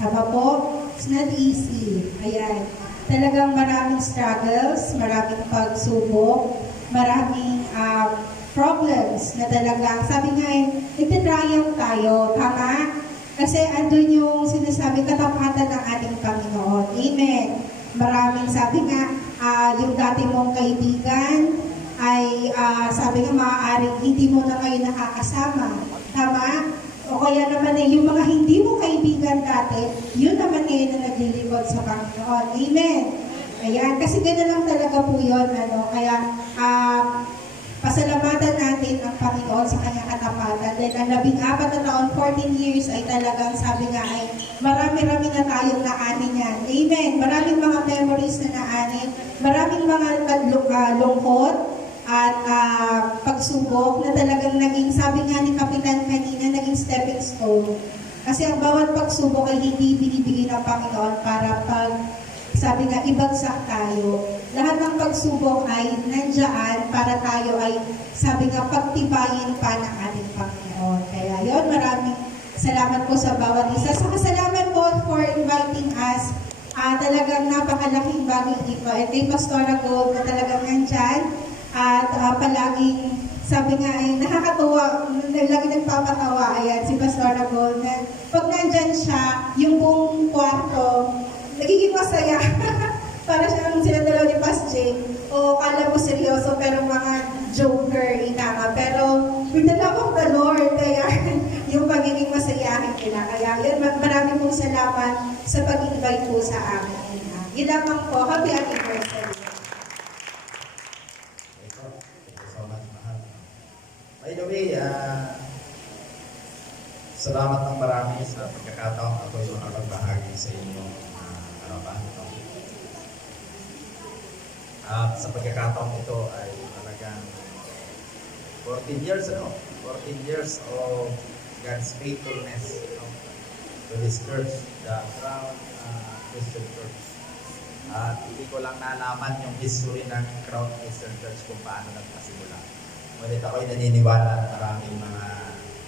Tama po? It's not easy. Ayan. Talagang maraming struggles, maraming pagsubok, maraming problems na talagang, sabi nga nagtitriumph tayo. Tama? Kasi andun yung sinasabi katapatan ng ating Panginoon. Amen. Maraming sabi nga, yung dati mong kaibigan ay sabi nga maaaring hindi mo na kayo nakakasama. Tama? O kaya naman yung mga hindi mo kaibigan dati, yun naman ngayon na naglilingkod sa Panginoon. Amen. Ayan, kasi gano'n lang talaga po yun. Kaya pasalamatan natin ang Panginoon sa kanyang katapatan. Dahil ang 14 na taon, 14 years ay talagang sabi nga ay marami-rami na tayong naanin yan. Amen. Maraming mga memories na naanin. Maraming mga lungkot at pagsubok na talagang naging, sabi nga ni Kapitan kanina, naging stepping stone. Kasi ang bawat pagsubok ay hindi binibigay ng Panginoon para sabi nga, ibagsak tayo. Lahat ng pagsubok ay nandiyan para tayo ay, sabi nga, pagtibayin pa ng ating Panginoon. Kaya yon, maraming salamat po sa bawat isa. Saka salamat po for inviting us. Talagang napakalaking bagay dito. At kay Pastora Gold na talagang nandyan. At palaging, sabi nga ay nakakatuwa, lagi nagpapatawa, ayan, si Pastora Gold. Pag nandyan siya, yung buong kwarto, nagiging masaya. Para siyang sila dalawa ni Pas Jane. O kala mo seryoso, pero mga joker, inanga. Pero with the love of the Lord, kaya yung pagiging masayahin nila. Kaya yan, maraming pong salamat sa pag-invite po sa amin. Yun lamang po. Happy anniversary. By the way, salamat ng marami sa pagkakataong ako yung nakapagbahagi sa inyong harapan. At sa pagkakataong ito ay talagang 14 years of God's faithfulness to this church, the Crown Christian Church. At hindi ko lang nalaman yung history ng Crown Christian Church kung paano nagpasimula. Ngunit ako'y naniniwala na maraming mga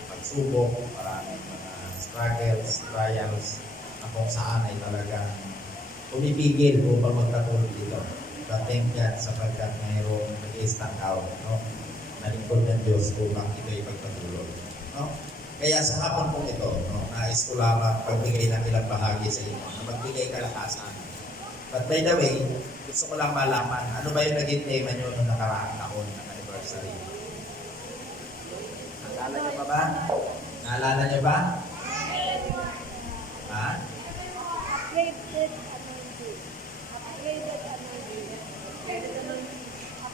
pagsubok, maraming mga struggles, trials, na kung saan ay talagang pumipigil upang magpatuloy dito. But thank God sapagkat mayroong nag-i-stand out, no? Nalingkod ng Diyos upang ito'y pagpatuloy. No? Kaya sa hapon pong ito, no, nais ko lamang pagbigay ng ilang bahagi sa inyo, na magbigay kalakasan. But by the way, gusto ko lang malaman, ano ba yung naging tema nyo noong nakaraang taon ng anniversary? Naalala nyo ba? Naalala nyo ba? Ha?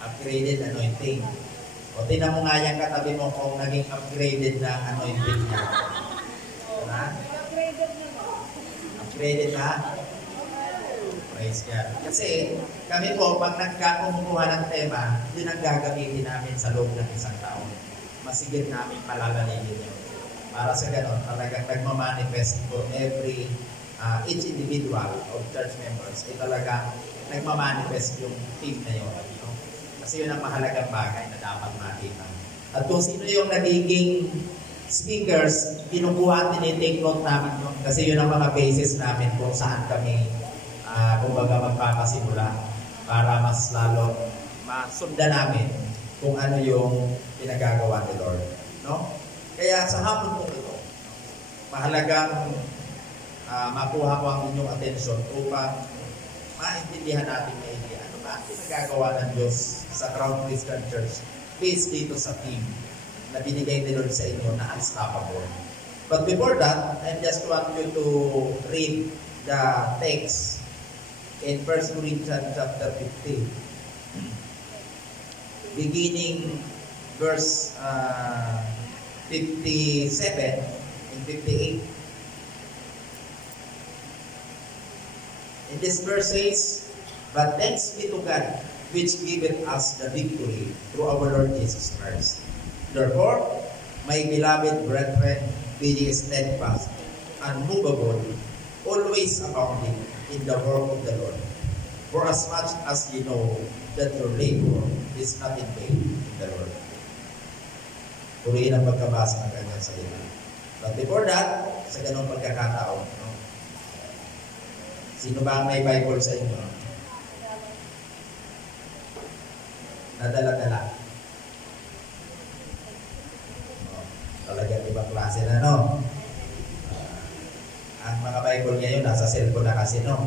Upgraded anointing. O tinan mo nga yan katabi mo kung naging upgraded na anointing niya. Ha? Upgraded na? Praise God. Kasi kami po, pag nagkakumukuha ng tema, yun ang gagamitin namin sa loob ng isang taon. Masigit namin palalanihin yun. Para sa ganon, talagang nagmamanifest for every each individual of church members ay talagang nagmamanifest yung team na yun. No? Kasi yun ang mahalagang bagay na dapat makita. At kung sino yung nagiging speakers, kinukuha at tinitake note namin yun. Kasi yun ang mga basis namin kung saan kami kumbaga magpapasimula para mas lalo masundan namin kung ano yung pinagagawa ni Lord. No? Kaya sa hapon po ito, mahalagang makuha ko ang inyong atensyon upang maintindihan natin maigi ano ba ang pinagagawa ng Diyos sa Crown Christian Church based dito sa team na binigay ni Lord sa inyo na unstoppable. But before that, I just want you to read the text in 1 Corinthians chapter 15, beginning verse 57 and 58. In this verse says, "But thanks be to God, which giveth us the victory through our Lord Jesus Christ. Therefore, my beloved brethren, be ye steadfast, unmovable, always abounding in the work of the Lord. For as much as ye know that your labor is not in vain in the Lord." Purihin ang pagkabasa ng kanyang salita. But before that, sa ganong pagkakataon, no? Sino ba ang may Bible sa inyo? Nadala-dala. Talagang ibang klase na, no? Ang mga Bible ngayon, nasa cellphone na kasi, no?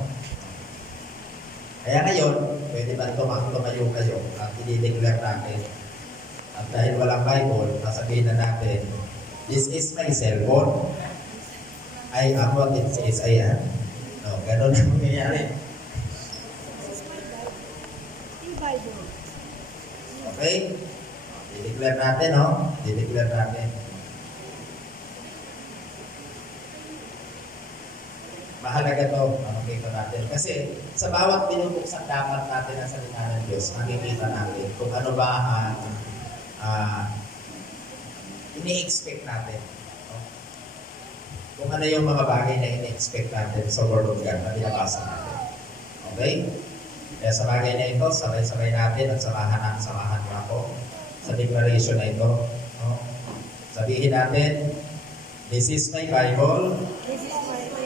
Kaya ngayon, pwede ba tumayo kayo at i-declare natin. At dahil walang Bible, nasabihin na natin, this is my cellphone. I am what it says I am. No, gano'n ang mangyayari. Okay? I-declare natin, no? I-declare natin. Mahalaga to, makikita natin. Kasi sa bawat binubuksan dapat natin ang salita ng Diyos, makikita natin kung ano ba ang ini-expect natin. No? Kung ano yung mga bagay na ini-expect natin sa Word of God na binabasa natin. Okay? Kaya sa bagay na ito, sabay-sabay natin at samahan mo ako sa declaration na ito. No? Sabihin natin, this is my Bible.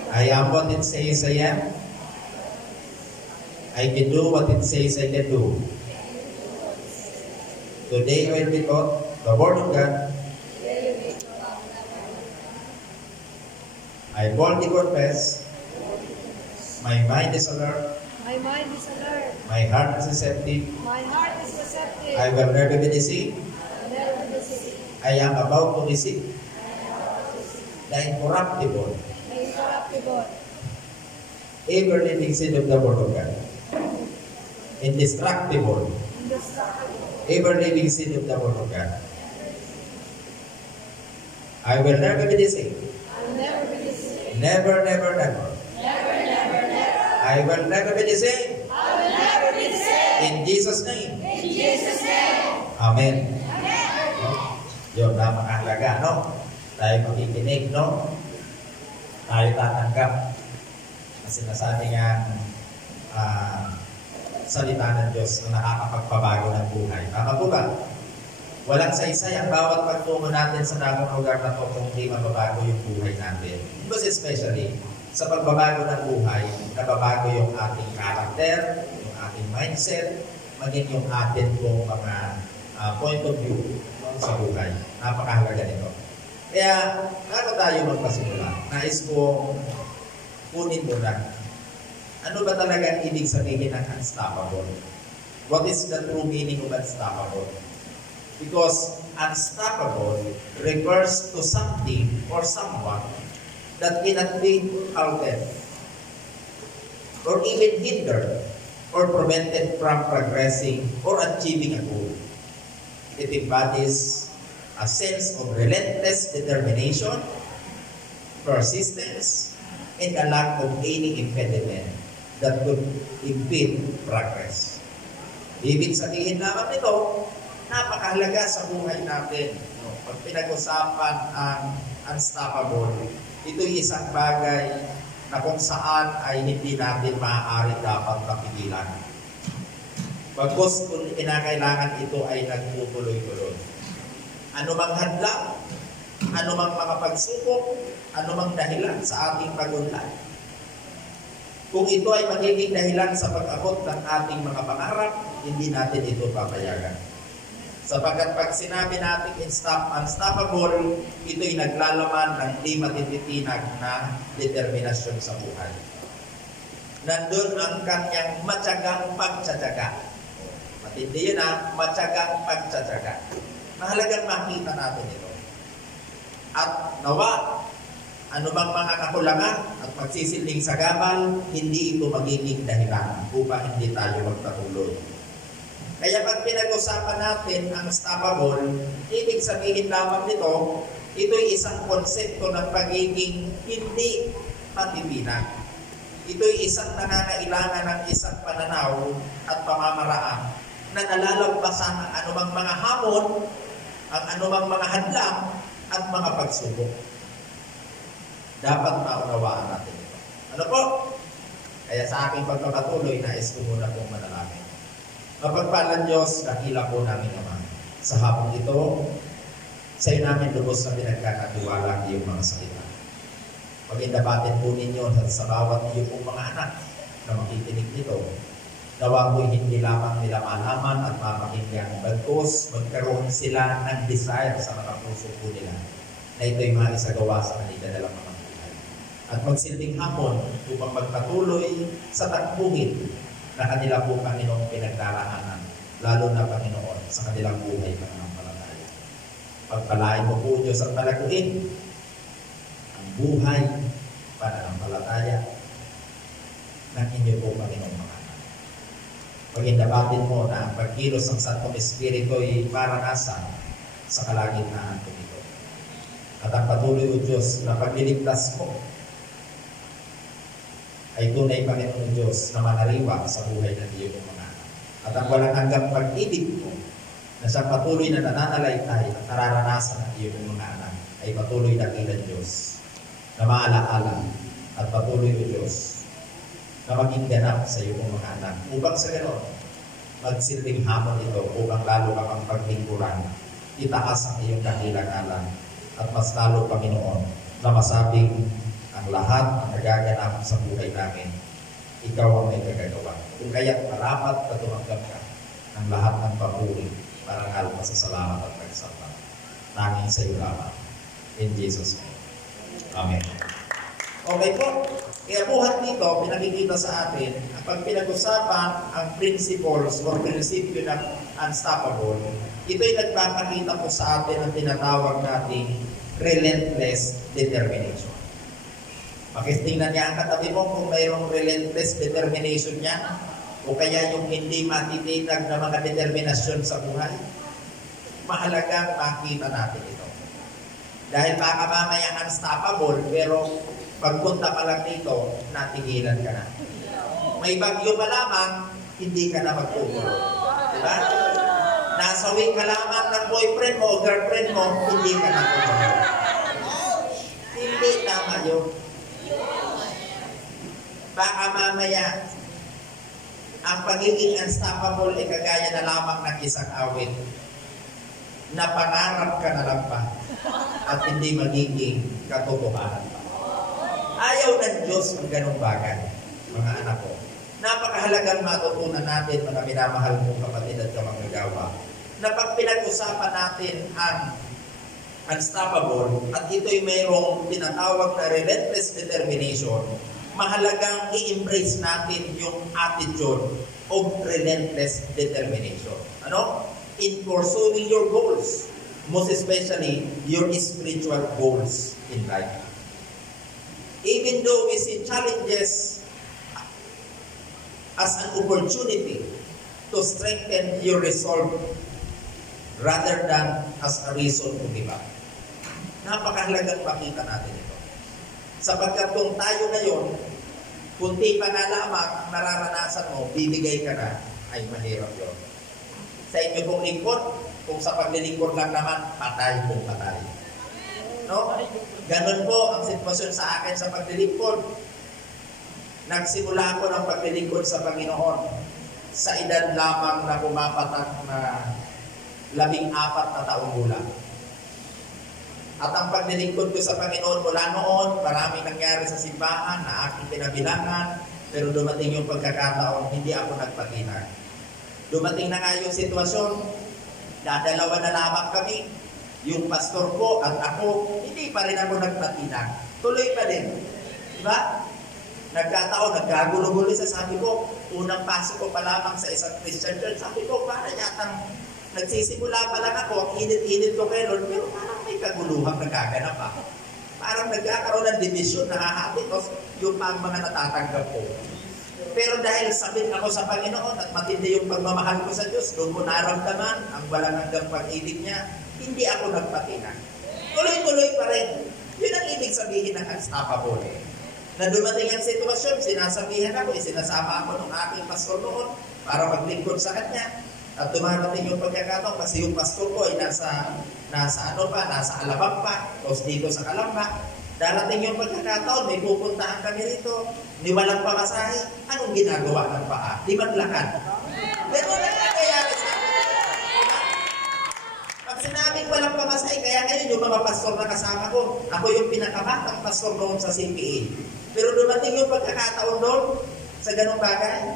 I am what it says I am. I can do what it says I can do. Today I will be taught the Word of God. I boldly confess. My mind is alert. My mind is alert. My heart is receptive. My heart is receptive. I will never be deceived. Never be deceived. I am about to receive the incorruptible, ever-living seed of the Word of God. Indestructible, ever-living seed of the Word of God. I will never be deceived. I will never be deceived. Never, never, never. Never, never, never. I will never be deceived. I will never be deceived. In Jesus' name. In Jesus' name. Amen. Amen. Yun, napakahalaga, no? Tayo makikinig, no? Tayo tatanggap. Kasi nasabi nga salita ng Diyos na nakakapagpabago ng buhay. Tama po ba? Walang saysay ang bawat pagtungo natin sa damang lugar na ito kung hindi mababago yung buhay natin. Because especially, sa pagbabago ng buhay, nababago yung ating character, yung ating mindset, maging yung atin pong mga point of view sa buhay. Napakahalaga nito. Kaya, bago tayo magpasimula, nais kong kunin muna. Ano ba talagang ibig sabihin ng unstoppable? What is the true meaning of unstoppable? Because unstoppable refers to something or someone that cannot be halted or even hindered or prevented from progressing or achieving a goal. It embodies a sense of relentless determination, persistence, and a lack of any impediment that could impede progress. Ibig sabihin naman nito, napakahalaga sa buhay natin. No? Pag pinag-usapan ang unstoppable, ito'y isang bagay na kung saan ay hindi natin maaari dapat mapigilan. Bagkus kung kinakailangan ito ay nagtutuloy-tuloy. Ano mang hadlang, ano mang mga pagsubok, ano mang dahilan sa ating pagunlad. Kung ito ay magiging dahilan sa pag-abot ng ating mga pangarap, hindi natin ito papayagan. Sapagkat pag sinabi natin unstoppable, ito'y naglalaman ng di matititinag na determinasyon sa buhay. Nandun ang kanyang matyagang pagtsatsaga. Matindi yun matyagang pagtsatsaga. Mahalagang makita natin ito. At nawa, anumang mga kakulangan at magsisilbing sa gabal, hindi ito magiging dahilan upang hindi tayo magpatuloy. Kaya pag pinag-usapan natin ang unstoppable, ibig sabihin lamang nito, ito'y isang konsepto ng pagiging hindi matipinag. Ito'y isang nangangailangan ng isang pananaw at pamamaraan na nalalagpasan ang anumang mga hamon, ang anumang mga hadlang at mga pagsubok. Dapat maunawaan natin ito. Ano po? Kaya sa aking pagpapatuloy, nais ko muna pong manalangin. Mapagpalang Diyos, dakila po namin naman. Sa hapong ito, sa iyo namin lubos na pinagkakatiwala ang iyong mga salita. Pag-indabatin po ninyo sa bawat iyong mga anak na makikinig nito. Nawa ko'y hindi lamang nila malaman at mapakinggan, bagkus magkaroon sila ng desire sa mga puso po nila na ito'y maisagawa sa kanila dalang mga buhay. At magsilbing hamon upang magpatuloy sa takbuhin na kanila po Panginoong pinagdaraanan, lalo na Panginoon sa kanilang buhay pananampalataya. Pagpalain mo po Diyos at palaguin ang buhay pananampalataya ng inyo po Panginoong mga anak. Pagindabatin mo na ang pagkilos ng Santong Espiritu ay maranasan sa kalagitnaan ko ito. At ang patuloy o Diyos na pagliligtas mo ay tunay Panginoon Diyos na manariwa sa buhay ng iyong mga anak. At ang walang hanggang pag-ibig mo na sa patuloy na nananalaytay at nararanasan ng iyong mga anak ay patuloy na kailan Diyos na maalaala at patuloy o Diyos na maging ganap sa iyong mga anak. Upang sa ganoon, magsilbing hamon ito upang lalo ka pang paglingkuran, itaas ang iyong kahilangalan at mas lalo Panginoon na masabing ang lahat ng nagaganap sa buhay namin, ikaw ang may kagagawa. Kung kaya't marapat na tumanggap ka ng lahat ng papuri, parangal, pasasalamat at pagsamba. Nanging sa iyo lamang. In Jesus' name. Amen. Okay po. Kaya buhat nito, pinakikita sa atin, pag pinag-usapan ang principles or prinsipyo ng unstoppable, ito'y nagpapakita po sa atin ang tinatawag nating relentless determination. Pakitingnan niya ang katabi mo kung mayroong relentless determination niya o kaya yung hindi matitinag na mga determinasyon sa buhay. Mahalagang makita natin ito. Dahil baka mamaya unstoppable, pero pagpunta pa lang dito, natigilan ka na. May bagyo pa lamang, hindi ka na magtutuloy. Diba? Nasawi ka lamang ng boyfriend mo o girlfriend mo, hindi ka na tutuloy. Hindi tama yun. Baka mamaya, ang pagiging unstoppable ay kagaya na lamang ng isang awit. Napangarap ka na lang pa at hindi magiging katotohanan pa. Ayaw ng Diyos ang ganong bagay, mga anak ko. Napakahalagang matutunan natin, mga minamahal mong kapatid at kamangagawa, na pag pinag-usapan natin ang unstoppable at ito'y mayroong tinatawag na relentless determination, mahalagang i-embrace natin yung attitude of relentless determination. Ano? In pursuing your goals, most especially your spiritual goals in life. Even though we see challenges as an opportunity to strengthen your resolve rather than as a reason to give up. Napakahalagang makita natin ito. Sapagkat kung tayo ngayon, kunti pa nga lamang ang nararanasan mo, bibigay ka na, ay mahirap yun. Sa inyo pong lingkod, kung sa paglilingkod lang naman, patay kung patay. No? Ganon po ang sitwasyon sa akin sa paglilingkod. Nagsimula ako ng paglilingkod sa Panginoon sa edad lamang na pumapatak na 14 na taong gulang. At ang paglilingkod ko sa Panginoon mula noon, maraming nangyari sa simbahan na aking pinabilangan, pero dumating yung pagkakataon, hindi ako nagpatinag. Dumating na nga yung sitwasyon, dadalawa na lamang kami, yung pastor ko at ako, hindi pa rin ako nagpatinag. Tuloy pa din. Diba? Nagkataon, nagkagulo-gulo sa sabi ko, unang pasok ko pa lamang sa isang Christian church, sabi ko, para yatang nagsisimula pa lang ako, ang init-init ko kay Lord, pero parang may kaguluhang nagaganap ako. Parang nagkakaroon ng division, nakahapit ko yung mga natatanggap ko. Pero dahil sabit ako sa Panginoon at matindi yung pagmamahal ko sa Diyos, doon ko naramdaman ang walang hanggang pag-ibig niya, hindi ako nagpatinag. Tuloy-tuloy pa rin. Yun ang ibig sabihin ng unstoppable. Na dumating ang sitwasyon, sinasabihan ako, sinasama ako ng aking pastor noon para maglingkod sa kanya. At dumarating yung pagkakataon kasi yung pastor ko ay nasa Alabang pa, tapos dito sa Calamba. Darating yung pagkakataon, may pupuntahan kami rito, ni walang pamasahe. Anong ginagawa ng paa? Di maglakad. Pero wala nangyayari sa akin. Pag sinabing walang pamasahe, kaya ngayon yung mga pastor na kasama ko, ako yung pinakabatang pastor noon sa CPA. Pero dumating yung pagkakataon doon, sa ganung bagay?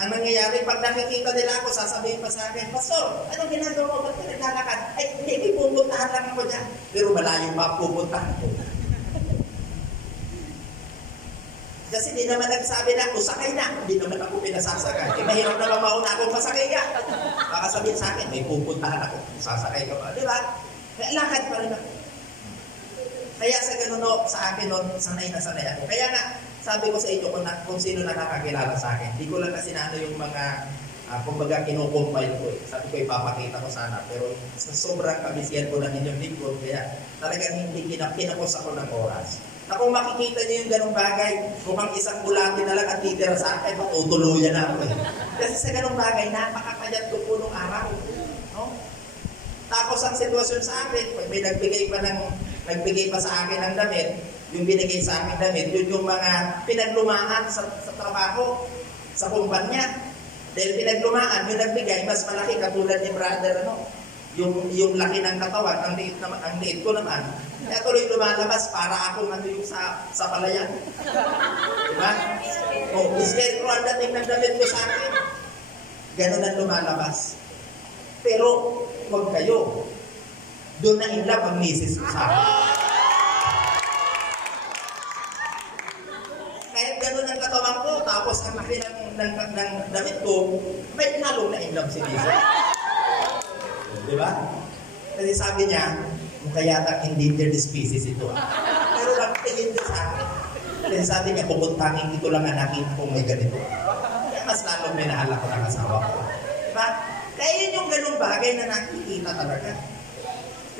Ang nangyayari, pag nakikita nila ako, sasabihin pa sa akin, Pastor, anong ginagawa mo? Ba't ka naglalakad? Ay, hindi, pupuntahan lang ako dyan. Pero malayo pa pupuntahan ko. Kasi di naman nagsabi na, sakay na. Hindi naman ako pinasasakay. Mahirap naman mauna akong masakay ka. Baka sabihin sa akin, may pupuntahan ako. Sasakay ka ba? Di ba? Kaya lakad pa rin ako. Kaya sa ganun sa akin sanay na sanay ako. Kaya nga, sabi ko sa inyo kung sino nakakakilala sa akin. Hindi ko lang kasi na yung mga, kumbaga, kinukumpile ko. Sabi ko, ipapakita ko sana. Pero sa sobrang kabisiyan ko ng inyong lingkod, kaya talagang hindi kinapos ako ng oras. Na kung makikita niyo yung ganung bagay, mukhang isang bulati na lang at titira sa akin, matutuluyan na ako. Kasi sa ganung bagay, napakapayat ko po nung araw. No? Tapos ang sitwasyon sa akin, pag may nagbigay pa sa akin ng damit, yung binigay sa akin damit, yun yung mga pinaglumaan sa trabaho, sa kumpanya. Dahil pinaglumaan, yung nagbigay, mas malaki katulad ni brother, yung laki ng katawan, ang liit ko naman. Kaya tuloy lumalabas para ako yung sa palayan. Diba? Iskay ko ang dating ng damit ko sa akin. Ganun ang lumalabas. Pero, huwag kayo. Doon na in love ang misis ko sa akin. Kahit ganun ang katawan ko, tapos ang laki ng damit ko, may lalong na in love si misis. Diba? Kasi sabi niya, mukha yata endangered species ito. Pero lang tingin din sa akin. Kasi sabi niya, pupuntahin ito lang ang nakita kong may ganito. Kaya mas lalong minahal ako ng asawa ko. Diba? Kaya yun yung ganung bagay na nakikita talaga.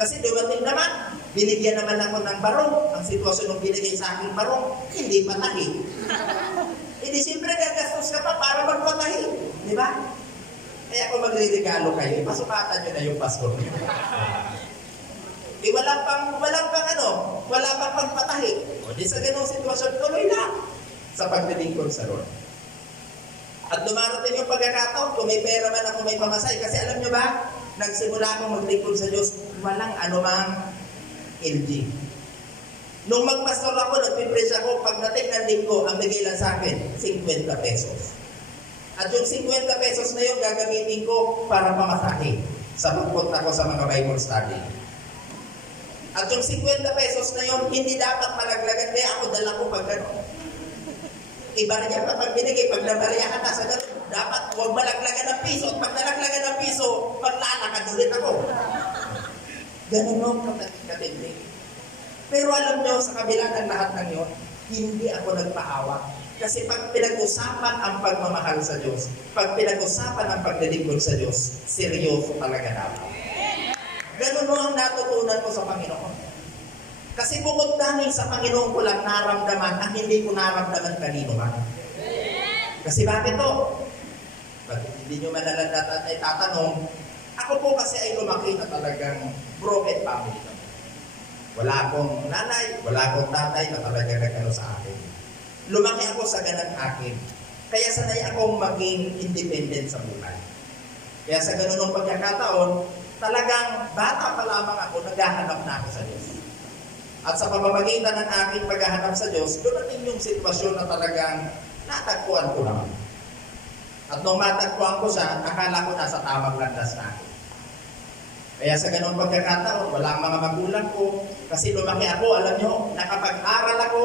Kasi dumating naman, binigyan naman ako ng barong. Ang sitwasyon nung binigay sa akin barong, hindi patahi. Hindi siyempre gagastos ka pa para magpatahi. Diba? Kaya kung magre-regalo kayo, ipasukatan nyo na yung Pasko. Wala pang pagpatahi. O di sa ganung sitwasyon, tuloy na sa paglilingkod sa Lord. At dumarating yung pagkakataon, kung may pera man ako may pamasay, kasi alam nyo ba, nagsimula akong maglingkod sa Diyos, walang anumang LG. Nung magpastor ako, nagpipreach ako, pagdating ng linggo, ang bigay lang sa akin, 50 pesos. At yung 50 pesos na yun, gagamitin ko para pamasahe sa pagpunta ko sa mga Bible study. At yung 50 pesos na yun, hindi dapat malaglagan. Kaya ako dala ko pag gano'n. Iba na niya pag binigay, pag nabariyahan na sa gano'n, dapat huwag malaglagan ng piso. At pag nalaglagan ng piso, maglalakad ulit ako. Ganun nung katindi. Pero alam nyo, sa kabila ng lahat ng yun, hindi ako nagpaawa. Kasi pag pinag-usapan ang pagmamahal sa Diyos, pag pinag-usapan ang paglilingkod sa Diyos, seryoso talaga dapat. Ganun mo ang natutunan ko sa Panginoon. Kasi bukod dahil sa Panginoon ko lang naramdaman ang hindi ko naramdaman kanino man. Kasi bakit to? Bakit hindi nyo manalandat ay tatanong, ako po kasi ay lumaki na talagang broken family. Wala akong nanay, wala akong tatay na talagang nagkano sa akin. Lumaki ako sa ganang akin. Kaya sanay akong maging independent sa buhay. Kaya sa ganun pagkakataon, talagang bata pa lamang ako, naghahanap na ako sa Diyos. At sa pamamagitan ng aking paghahanap sa Diyos, dumating yung sitwasyon na talagang natagpuan ko naman. At nung matagpuan ko siya, akala ko nasa tamang landas na ako. Kaya sa ganung pagkakataon, walang mga magulang ko. Kasi lumaki ako, alam nyo, nakapag-aral ako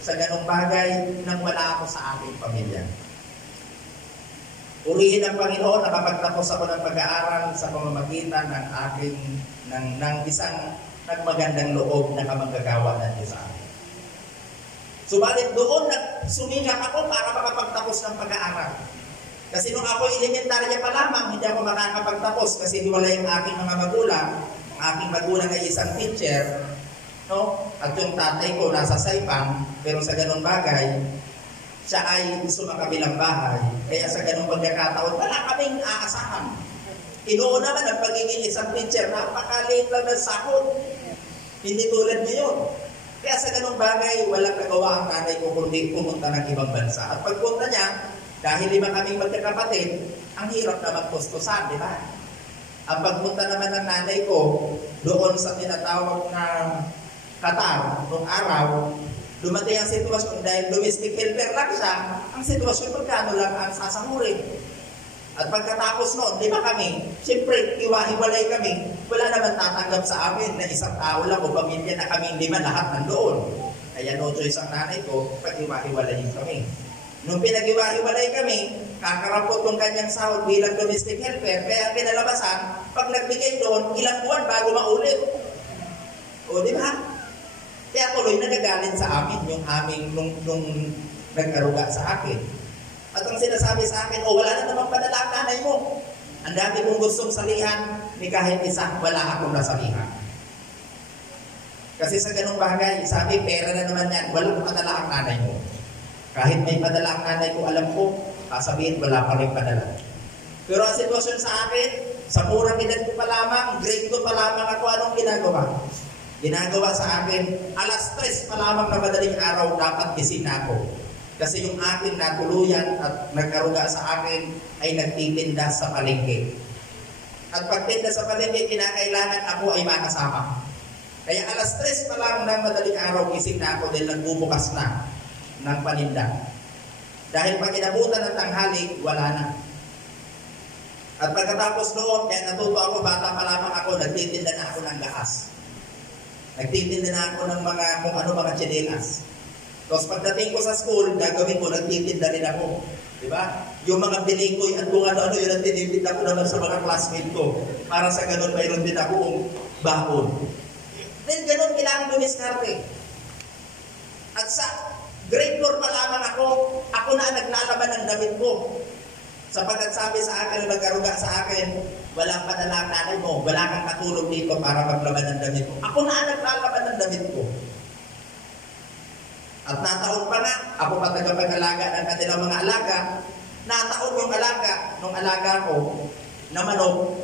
sa ganung bagay nang wala ako sa aking pamilya. Purihin ang Panginoon, nakapagtapos ako ng pag-aaral sa pamamagitan ng isang nagmagandang loob na kamanggagawa ng Diyos sa akin. Subalit doon, sumikap ako para makapagtapos ng pag-aaral. Kasi nung ako elementarya pa lamang, hindi ako makakapagtapos kasi wala yung aking mga magulang. Ang aking magulang ay isang teacher, no? At yung tatay ko nasa Saipang, pero sa ganung bagay, siya ay gusto makabilang bahay. Kaya sa ganung pagkakataon, wala kaming aasahan. Inuuna naman ang pagiging isang teacher, napakaliit lang ng sahod. Hindi tulad ngayon. Kaya sa ganung bagay, walang nagawa ang nanay ko kundi pumunta ng ibang bansa. At pagpunta niya, dahil 5 kaming magkakapatid, ang hirap na magkustusan, di ba? Ang pagpunta naman ng nanay ko, doon sa tinatawag na Qatar, noong araw, Dumating ang sitwasyon dahil domestic helper lang siya, ang sitwasyon magkano lang ang sasahurin. At pagkatapos noon, 'di ba kami, siyempre hiwa-hiwalay kami, wala naman tatanggap sa amin na isang tao lang o pamilya na kami 5 lahat nandoon. Kaya no choice ang nanay ko, pag-hiwa-hiwalayin kami. Nung pinag-hiwa-hiwalay kami, kakarapot ng kanyang sahod bilang domestic helper, kaya pinalabasan, pag nagbigay doon, ilang buwan bago maulit. O, di ba? Kaya tuloy na nagalit sa amin yung aming nung nagkaruga sa akin. At ang sinasabi sa akin, wala na namang padala ang nanay mo. Ang dami kong gustong salihan, ni kahit isa, wala akong nasalihan. Kasi sa ganung bagay, sabi, pera na naman yan, walang padala ang nanay mo. Kahit may padala ang nanay ko, alam ko, sasabihin, wala pa rin padala. Pero ang sitwasyon sa akin, sa murang edad ko pa lamang, grade 2 pa lamang ako, anong ginagawa? Ginagawa sa akin, alas 3 pa lamang na madaling araw, dapat gising ako. Kasi yung aking natuluyan at nagkaruga sa akin ay nagtitinda sa palengke. At pagtinda sa palengke, kinakailangan ako ay makasama. Kaya alas 3 pa lang ng madaling araw, gising na ako dahil nagbubukas na ng paninda. Dahil pag inabutan ng tanghali, wala na. At pagkatapos noon, kaya natuto ako, bata pa lamang ako, nagtitinda na ako ng gaas. Nagtitinda na ako ng mga tsinelas. Tapos pagdating ko sa school, gagawin ko, nagtitinda rin ako. Diba? Yung mga bilingkoy at kung ano-ano yun ang tinitinda ko naman sa mga classmate ko. Para sa ganun, mayroon din akong baon. Then ganun kailangan dumiskarte. At sa grade 4 pa lamang ako na naglalaban ng damit ko. Sapagkat sabi sa akin, nagkaruga sa akin, walang padala ang nanay mo, wala kang katulong dito para maglaban ng damit ko. Ako na naglalaban ng damit ko. At nataon pa nga, ako pa tagapag-alaga ng kanilang mga alaga, nataon yung alaga, nung alaga ko, na manok,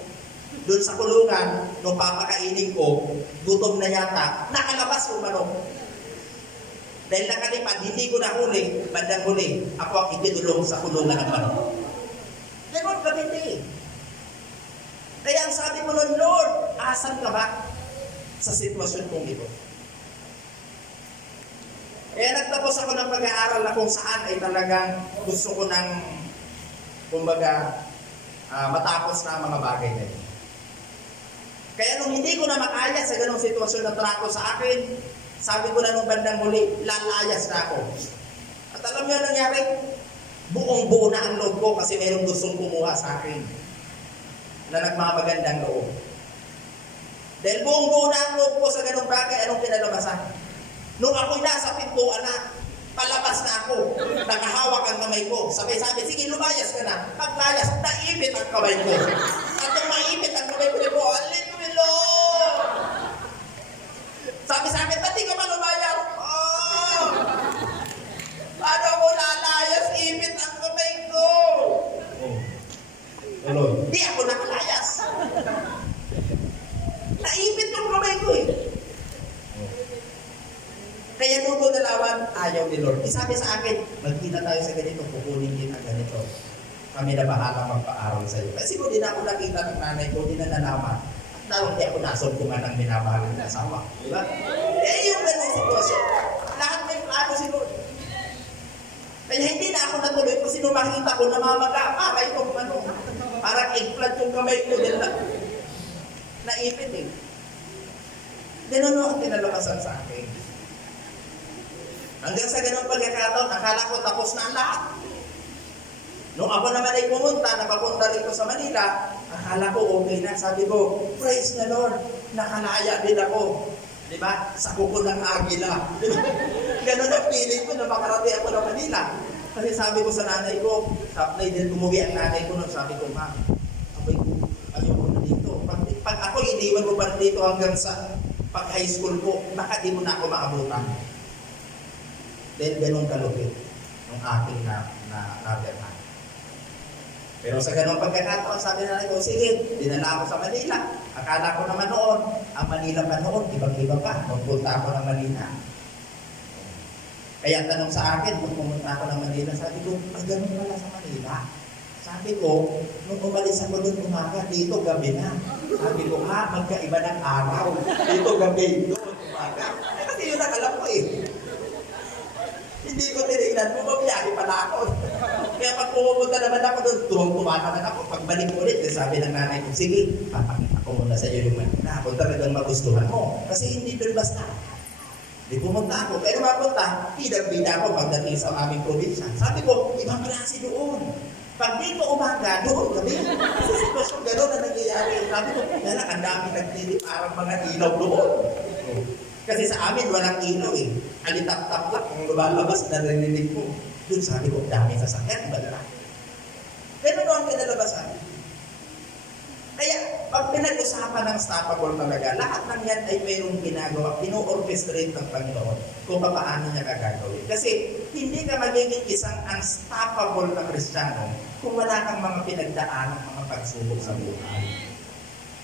doon sa kulungan, nung papakainin ko, gutom na yata, nakalabas yung manok. Dahil nakalipad, hindi ko nahuli, bandang huli, ako ang itinulong sa kulungan ng manok. Ganon ka hindi. Kaya ang sabi ko nun, Lord, asan ka ba sa sitwasyon kong ito? Kaya nagtapos ako ng pag-aaral na kung saan ay talagang gusto ko ng, kumbaga, matapos na ang mga bagay na yun. Kaya nung hindi ko na makaya sa ganong sitwasyon na trato sa akin, sabi ko na nung bandang huli, lalayas na ako. At alam niyo nangyari? Buong-buo na ang loob ko kasi mayroong gustong kumuha sa akin na nagmamagandang loob. Dahil buong-buo na ang loob ko sa ganong bagay, anong pinalabasan? Nung ako'y nasa pintuan na, palabas na ako, nakahawak ang kamay ko. Sabi, sige, lumayas ka na. Paglayas, naipit ang kamay ko. At nung maipit ang kamay ko, Lord! Sabi sa akin, ba't di ka ba lumayas? Paano ako lalayas? Ipit ang kamay ko. Di ako nakalayas. Naipit ang kamay ko eh. Kaya nung ko nalaman, ayaw ni Lord. Sabi sa akin, magkita tayo sa ganito, kukunin din ang ganito. Kami na bahala magpa-aral sa iyo. Kasi kung di na ako nakita ng nanay ko, di na nalaman. At lalong di ako nasuntungan ng minamahal ng asawa. Diba? Yung ganong sitwasyon. Lahat may plano si Lord. Kaya hindi na ako natuloy kasi nung makita ko, namamaga, parang eggplant yung kamay ko din na naipit eh. Ganun ang tinalabasan sa akin. Hanggang sa ganun pagkakataon, akala ko tapos na ang lahat. Nung ako naman ay pumunta, napapunta rin ko sa Manila, akala ko okay na. Sabi ko, praise the Lord, nakalaya din ako. Diba? Sa kuko ng agila. Ganun ang feeling ko na makarating ako ng Manila. Kasi sabi ko sa nanay ko, apply din umuwi ang nanay ko, sabi ko, ma, ayoko na dito. Pag ako, iniwan ko pa dito hanggang sa pag-high school ko, baka di mo na ako maabutan. Then, ganun kalupit ng aking naberhan. Pero sa ganung pagkakataon, sabi na ko, sige, dinala ako sa Manila. Akala ko naman noon, ang Manila pa noon, ibang-iba pa. Magpunta ako ng Manila. Kaya tanong sa akin, kung pumunta ako ng Manila, sabi ko, ganun pala sa Manila. Sabi ko, nung umalis ako doon umaga, dito gabi na. Sabi ko, magkaiba ng araw. Dito gabi, doon umaga. Kasi yun ang alam ko eh. tingnan mo, mabiyahe pala ako. Kaya pag pumunta naman ako doon, tuwang-tuwa naman ako. Pagbalik ko ulit, sabi ng nanay ko, sige, papakita ko muna sa iyo yung manila. Kung talagang magustuhan mo. Kasi hindi doon basta. Di pumunta ako. Pero mapunta, bida-bida ako pagdating sa aming probinsya. Sabi ko, ibang klase doon. Pag dito umaga, doon gabi. Kasi sitwasyon gano'n na nangyayari. Sabi ko, yala, ang dami nagtili parang mga ilaw doon. Kasi sa amin, walang ilaw eh. Alitap-tap lang. Kung lumalabas, narinig ko. Doon sabi ko, dami sasakyan, iba na. Pero noon kinalabasan. Kaya, pag pinag-usapan ng stoppable talaga, lahat ng yan ay mayroong ginagawa, pino-orchestrate ng Panginoon kung paano niya gagawin. Kasi, hindi ka magiging isang unstoppable na Kristiyano kung wala kang mga pinagdaan ng mga pagsubok sa buhay.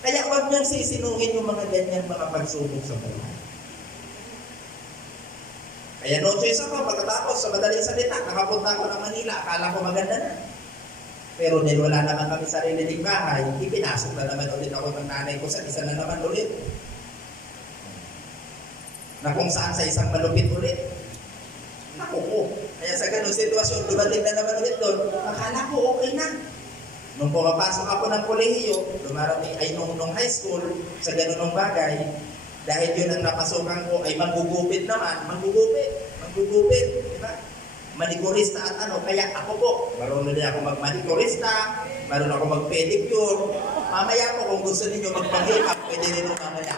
Kaya huwag niyang sisinuhin yung mga ganyan mga pagsubok sa buhay. Kaya no choice ako, pagkatapos sa madaling salita, nakapunta ako ng Manila, akala ko maganda na. Pero dahil wala naman kami sarili ng bahay, ipinasok na naman ulit ako ng nanay ko sa isa na naman ulit. Na kung saan sa isang malupit ulit. Naku ko. Kaya sa ganung sitwasyon, dumating na naman ulit doon, akala ko okay na. Nung pumapasok ako ng kolehiyo, nung high school, sa ganung bagay, dahil yun ang napasukan ko ay manggugupit naman, manggugupit, di ba? Manikurista at ano, kaya ako po, marunong din ako magmanikurista, marunong ako magpedicure, mamaya po kung gusto ninyo magpag-makeup, pwede rin mo mamaya.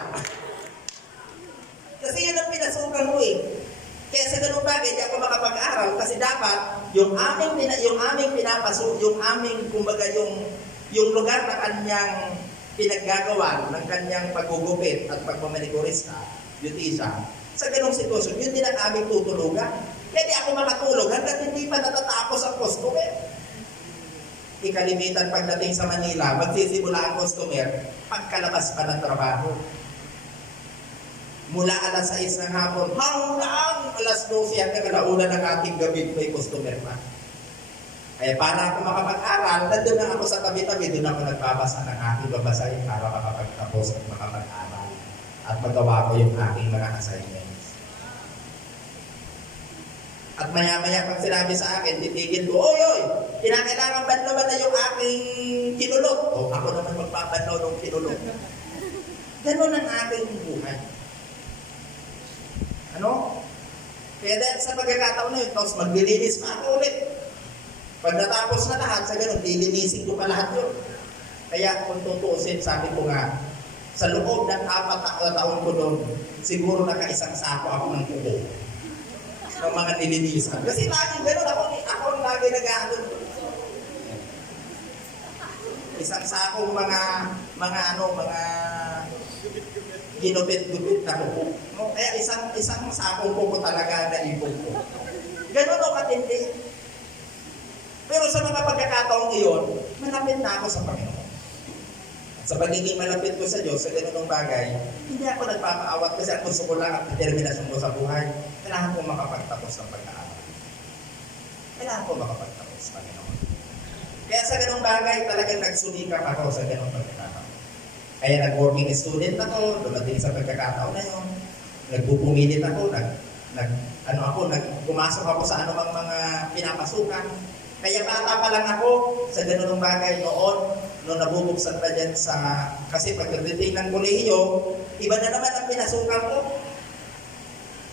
Kasi yun ang pinasukan ko eh. Kaya sa ganung bagay, di ako makapag-aral kasi dapat yung aming pinapasok, yung aming, kumbaga yung lugar na kanyang pinaggagawa ng kanyang paggugupit at pagmamanikurista, beautician, sa ganung sitwasyon, yun din ang aming tutulugan. Kaya di ako makatulog hanggat hindi pa natatapos ang customer. Ikalimitan pagdating sa Manila, magsisimula ang customer pagkalabas pa ng trabaho. Mula alas 6 ng hapon hanggang alas 12 hanggang alauna ng ating gabi may customer pa. Kaya para ako makapag-aral, nandun lang ako sa tabi-tabi, doon ako nagbabasa ng aking babasahin para makapagtapos at makapag-aral at magawa ko yung aking mga assignments. At maya-maya pag sinabi sa akin, titigil ko, oy, kinakailangan banlawan na yung aking kinulot. O ako naman magpapanlaw ng kinulot. Ganon ang aking buhay. Ano? Kaya dahil sa pagkakataon na yun, tapos maglilinis pa ako ulit. Pag natapos na lahat, sa ganun, lilinisin ko pa lahat yun. Kaya kung tutuusin, sabi ko nga, sa loob ng 4 na taon ko doon, siguro nakaisang sako ako ng kuko ng mga nilinisan. Kasi lagi ganun, ako lagi nag-aano. Isang sakong mga ginupit-gupit na kuko. No? Kaya isang sakong kuko talaga na ipon ko. Ganun o katindi. Pero sa mga pagkakataong iyon, malapit na ako sa Panginoon. Sa pagiging malapit ko sa Diyos, sa ganunong bagay, hindi ako nagpapaawat kasi ang gusto ko lang ang determinasyon ko sa buhay. Kailangan ko makapagtapos ng pagkaaral. Kailangan ko makapagtapos, Panginoon. Kaya sa ganung bagay, talagang nagsunikap ako sa ganung pagkakataon. Kaya nag-working student ako, dumating sa pagkakataon na yun. Nagpupumilit ako, pumasok ako sa anumang mga pinapasukan. Kaya bata pa lang ako sa ganunong bagay noon, nung nabubuksan pa dyan kasi pagdating ng kolehiyo, iba na naman ang pinasukan ko.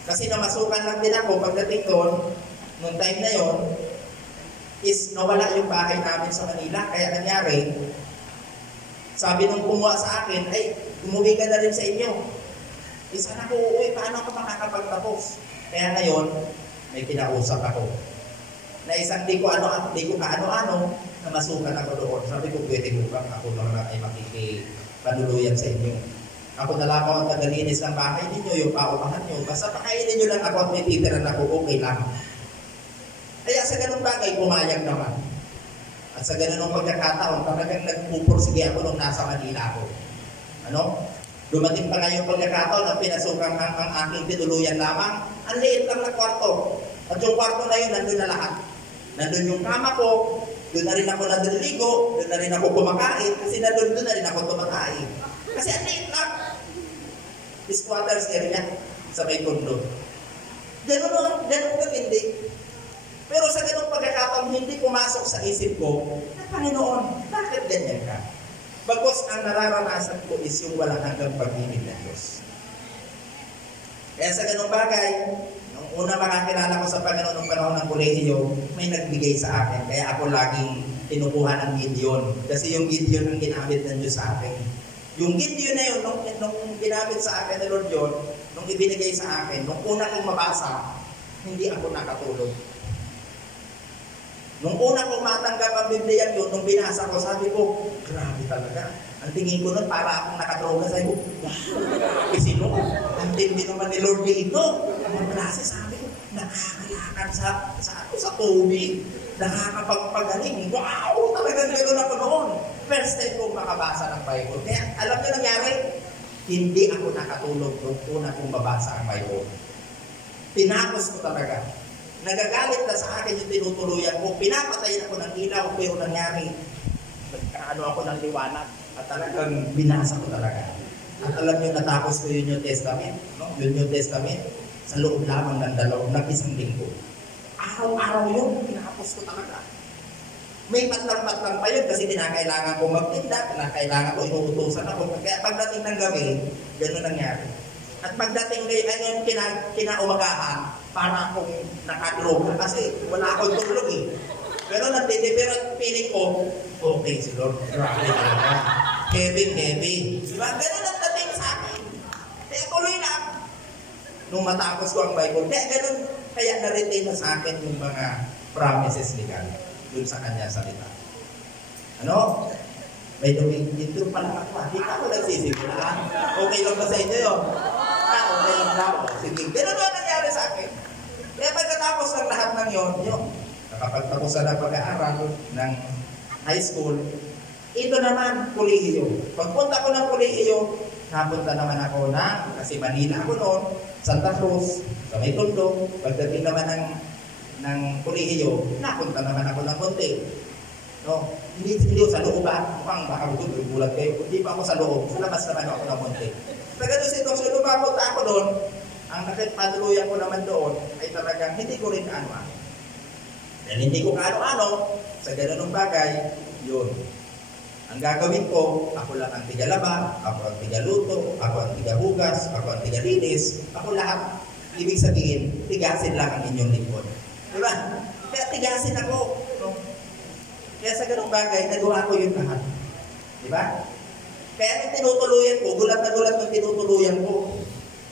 Kasi namasukan lang din ako pagdating doon, nung time na yon, is nawala yung bahay namin sa Manila. Kaya nangyari, sabi nung kumuha sa akin, ay, umuwi ka na rin sa inyo. Isa na ko uuwi, paano ako makakapagtapos? Kaya ngayon, may kinausap ako. Na isang di ko kaano-ano, na masukan ako doon. Sabi ko, pwede ko bang ako lang ay makikipanuluyan sa inyo. Ako na lang ako ang tagalinis ng bahay ninyo, yung paupahan nyo. Basta pakainin nyo lang ako at may titiran ako, okay lang. Kaya sa ganung bagay, pumayag naman. At sa ganung pagkakataon, talagang nagpupursige ako nung nasa Manila ako. Ano? Dumating pa nga yung pagkakataon na pinasukan ang aking tinuluyan lamang. Ang liit lang na kwarto. At yung kwarto na yun, nandun na lahat. Nandun yung kama ko, doon na rin ako naliligo, doon na rin ako kumakain, kasi doon na rin ako tumakain. Kasi ang liit lang. Squatters area sa may kondo. Ganun ka hindi. Pero sa ganung pagkakataon, hindi pumasok sa isip ko, na Panginoon, bakit ganyan ka? Bagos ang nararanasan ko is yung walang hanggang pag-ibig ng Diyos. Kaya sa ganung bagay, nung una makakilala ko sa Panginoon ng panahon ng kolehiyo, may nagbigay sa akin. Kaya ako laging tinukuha ng Gideon. Kasi yung Gideon ang ginamit ng Diyos sa akin. Yung Gideon na yun, nung ginamit sa akin ng Lord yun, nung ibinigay sa akin, nung una kong mabasa, hindi ako nakatulog. Nung una kong matanggap ang Biblia yun, nung binasa ko, sabi ko, grabe talaga. Ang tingin ko nun, para akong nakatulog. Sabi ko, wow, sino? Ang tindi naman ni Lord dito. Ang klase, sabi ko, nakakalakad sa tubig. Nakakapagpagaling. Wow, talagang gano'n ako noon. First time kong makabasa ng Bible. Kaya, alam niyo nangyari? Hindi ako nakatulog nung una kong mabasa ang Bible. Tinapos ko talaga. Nagagalit na sa akin yung tinutuluyan ko. Pinapatayin ako ng ilaw, pero nangyari, nagkaano ako ng liwanag. At talagang binasa ko talaga. At alam niyo, natapos ko yung New Testament. No? Yung New Testament, sa loob lamang ng isang linggo. Araw-araw yun, pinapos ko talaga. May patlang-patlang pa yun kasi kinakailangan ko magtinda, kinakailangan ko inuutusan ako. Kaya pagdating ng gabi, gano'n nangyari. At pagdating ngayon kinaumagahan, para akong nakadroga kasi wala akong tulog eh. Pero feeling ko, okay si Lord, grabe talaga. Heavy. Diba? Ganun ang dating sa akin. Kaya tuloy lang. Nung matapos ko ang Bible, kaya na-retain na sa akin yung mga promises ni God dun sa kanya salita. Ano? By the way, dito pala ako. Hindi ka ako nagsisimula. Okay lang ba sa inyo yun? Okay lang daw. Sige, ganun ang nangyari sa akin. Kaya pagkatapos ng lahat ng yun, nakapagtapos na pag-aaral ng high school, ito naman, kolehiyo. Pagpunta ko ng kolehiyo, napunta naman ako kasi Manila ako noon, Santa Cruz, sa May Tondo. Pagdating naman ng kolehiyo, napunta naman ako ng Monte. No? Hindi sa loob ba? Mukhang baka gulat kayo. Hindi pa ako sa loob. Sa labas naman ako ng Monte. Sa ganun sitwasyon, nung mapunta ako doon, ang nakipagtuluyan ko naman doon ay talagang hindi ko rin kaano-ano. Dahil hindi ko kaano-ano, sa ganun bagay, yun. Ang gagawin ko, ako lang ang tigalaba, ako ang tigaluto, ako ang tigahugas, ako ang tigalinis, ako lahat. Ibig sabihin, tigasin lang ang inyong lingkod. Diba? Kaya tigasin ako. No? Kaya sa ganung bagay, nagawa ko yun lahat. Diba? Kaya nung tinutuluyan ko, gulat na gulat nung tinutuluyan ko.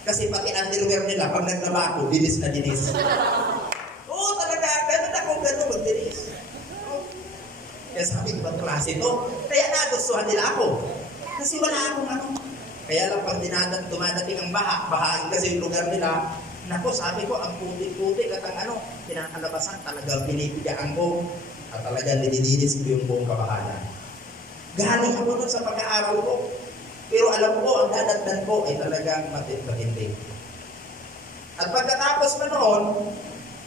Kasi pati underwear nila, pag naglaba ako, dinis na dinis. Oo, talaga, ganun magdinis. Kaya sabi ko, bang klase to? Kaya nagustuhan nila ako. Kasi wala akong ano. Kaya lang pag dumadating ang bahain kasi yung lugar nila, nako, sabi ko, ang putik-putik at ang pinakalabasan, talagang pinipigaan ko. At talagang nililinis ko yung buong kabahayan. Galing ako nun sa pag-aaral ko. Pero alam ko, ang dadatnan ko ay talagang matindi. At pagkatapos pa noon,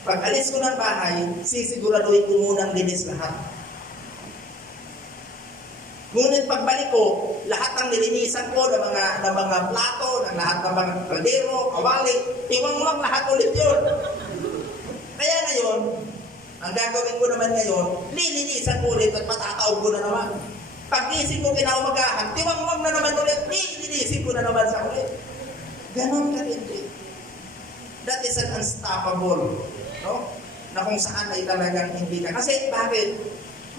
pag alis ko ng bahay, sisiguraduhin ko munang linis lahat. Ngunit pagbalik ko, lahat ng nilinisan ko ng mga plato, ng lahat ng mga kaldero, kawali, tiwang-wang lahat ulit yun. Kaya ngayon, ang gagawin ko naman ngayon, lilinisan ko ulit at patataog ko na naman. Pag-isip ko kinaumagahan, tiwang-wang na naman ulit, lilinisin ko na naman sa ulit. Ganon ka rin. That is an unstoppable. No? Na kung saan ay talagang hindi ka. Kasi bakit?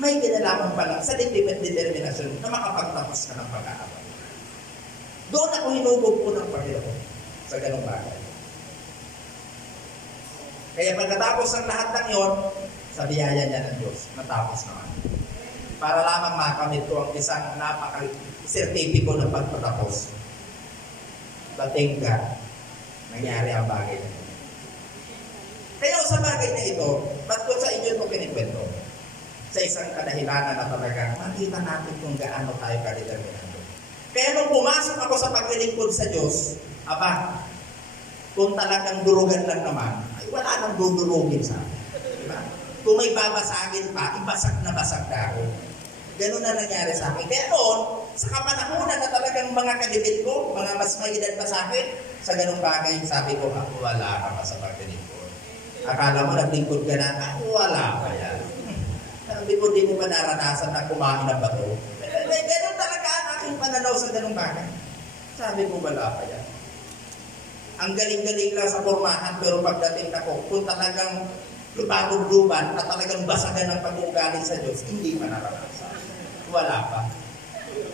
May kinalaman pa lang sa determinasyon na makapagtapos ka ng pag-aaral. Doon ako hinubog po ng Panginoon sa ganong bagay. Kaya pagkatapos ng lahat ng yon, sa biyaya niya ng Diyos, natapos naman. Para lamang makamit ko ang isang napaka-sertipiko ng pagtatapos. Dating ka, nangyari ang bagay na ito. Kaya sa bagay na ito, ba't ko sa inyo ito kinikwento? Sa isang kadahilanan na talaga, makita natin kung gaano tayo kadeterminado. Kaya nung pumasok ako sa paglilingkod sa Diyos, kung talagang durugan lang naman, ay wala nang dudurugin sa akin. Diba? Kung may babasagin pa, ibasag na basag na ako. Ganun na nangyari sa akin. Kaya noon, sa kapanahunan na talagang mga kadibit ko, mga mas may edad pa sa akin, sa ganung bagay, sabi ko, ako wala ka pa sa paglilingkod. Akala mo naglingkod ka na, wala pa yan. Sabi ko, di mo ba naranasan na kumain ng bato? Ganun talaga ang aking pananaw sa ganung bagay. Sabi ko, wala pa yan. Ang galing-galing lang sa formahan, pero pagdating ako, kung talagang lubag-luban at talagang basagan ng pag-uugali sa Diyos, hindi pa naranasan. Wala pa.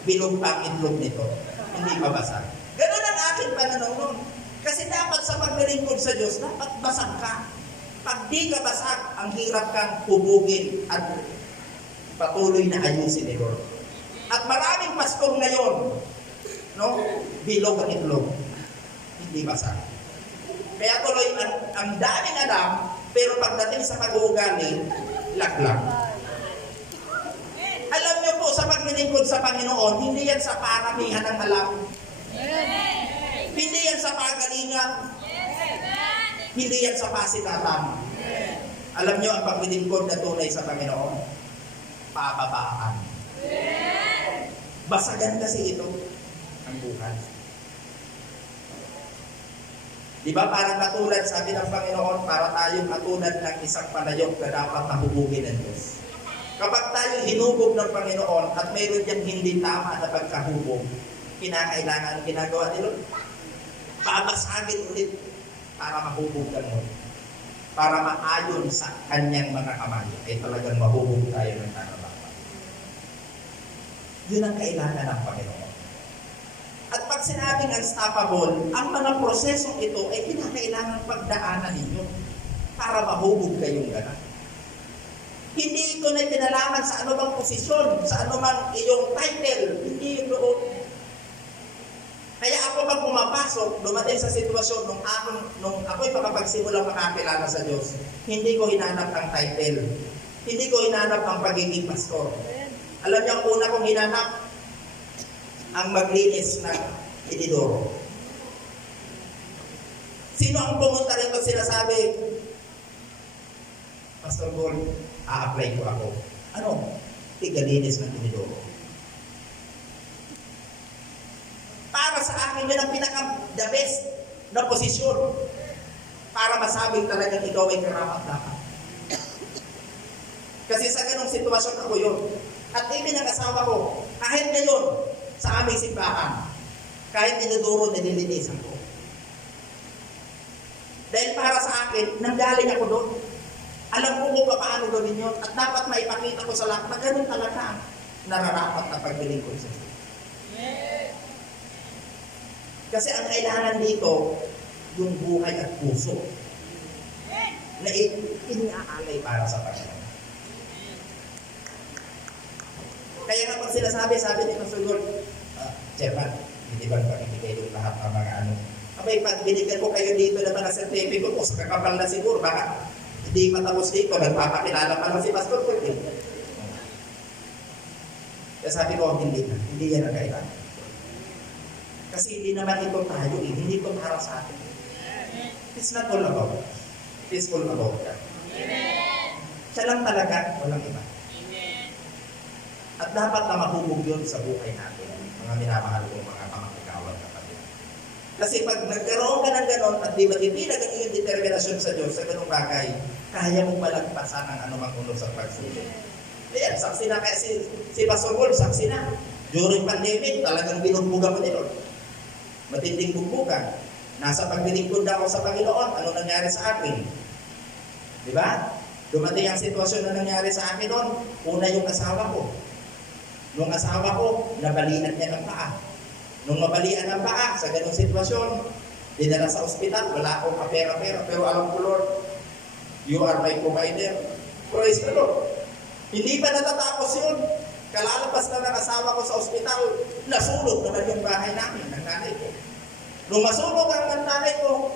Bilog pa ang itlog nito. Hindi pa basag. Ganun ang aking pananaw nun. Kasi dapat sa paglilingkod sa Diyos, dapat basag ka. Pag di ka basag, ang hirap kang hubugin at patuloy na ayusin ni Lord. At maraming pastor ngayon, no? Bilog ang itlog. Hindi basag. Kaya tuloy, ang daming alam, pero pagdating sa pag-uugali, laglag. Alam niyo po, sa paglilingkod sa Panginoon, hindi yan sa paramihan ng alam. Hindi yan sa pagalingan. Hindi yan sa pasikatan. Alam niyo, ang paglilingkod na tunay sa Panginoon, pababaan. Basagan kasi ito ang buhay. Di ba parang katulad, sabi ng Panginoon, para tayong katulad ng isang panayok na dapat nahubugin ng Diyos. Kapag tayo hinubog ng Panginoon at mayroon diyang hindi tama na pagkahubog, kinakailangan ginagawa nila, babasagin ulit para mahubog ka mo. Para maayon sa kanyang mga kamay, ay talagang mahubog tayo ng tarabapan. Yun ang kailangan ng Panginoon. At pag sinabing unstoppable, ang mga prosesong ito ay kinakailangan pagdaanan ninyo para mahubog kayong gano'n. Hindi ito na pinalaman sa anumang posisyon, sa anumang iyong title, hindi yung doon. Kaya ako pag pumapasok, dumating sa sitwasyon nung ako'y makapagsimulang makakilala sa Diyos, hindi ko hinanap ang title. Hindi ko hinanap ang pagiging pastor. Alam niyo, ang una kong hinanap, ang maglinis ng inidoro. Sino ang pumunta rito sinasabi, Pastor Gold, a-apply ko ako. Ano? Tigalinis ng inidoro. Para sa akin, yun ang pinaka-the best na posisyon para masabing talagang ikaw ay karapat-dapat. Kasi sa ganong sitwasyon ako yun. At even ang asawa ko, kahit ngayon, sa aming simbahan, kahit inidoro, nililinisan ko. Dahil para sa akin, nanggaling ako doon. Alam ko kung paano gawin yun. At dapat maipakita ko sa lahat na ganun talaga ang nararapat na paglilingkod sa Diyos. Kasi ang kailangan dito, yung buhay at puso na iniaalay para sa Panginoon. Kaya nga pag sinasabi, sabi ni Pastor Gold, Chairman, hindi ba pakibigay yung lahat ng mga ano? Abay, pag binigyan ko kayo dito na mga certificate ko, sa kakapal na siguro, baka hindi matapos dito, nagpapakilala pa lang si Pastor Gold. Kaya sabi ko, hindi yan ang kailangan. Kasi hindi naman ito tayo, hindi ito para sa atin. It's not all about us. It's all about God. Siya lang talaga, walang iba. At dapat na mahubog yun sa buhay natin, mga minamahal kong mga kamakikawan kapatid. Kasi pag nagkaroon ka ng ganon at di matitilag ang iyong determinasyon sa Diyos sa ganong bagay, kaya mong malagpasan ang anumang unod sa pagsulit. Ayan, saksi na kaya si Pastor Gold, saksi na. During pandemic, talagang binugbugan ko ni Lord. Matinding bugbugan. Nasa paglilingkod ako sa Panginoon, ano nangyari sa akin? Di ba? Dumating ang sitwasyon na nangyari sa akin noon. Una yung asawa ko. Nung asawa ko, nabalian niya ng paa. Nung mabalian ng paa, sa ganung sitwasyon, dinala sa ospital, wala akong kapera-pera. Pero alam ko, Lord, you are my provider. Praise the Lord. Hindi pa natatapos yun. Kalalabas na ng asawa ko sa ospital, nasunog naman yung bahay namin, ng nanay ko. Nung masunog ang nanay ko,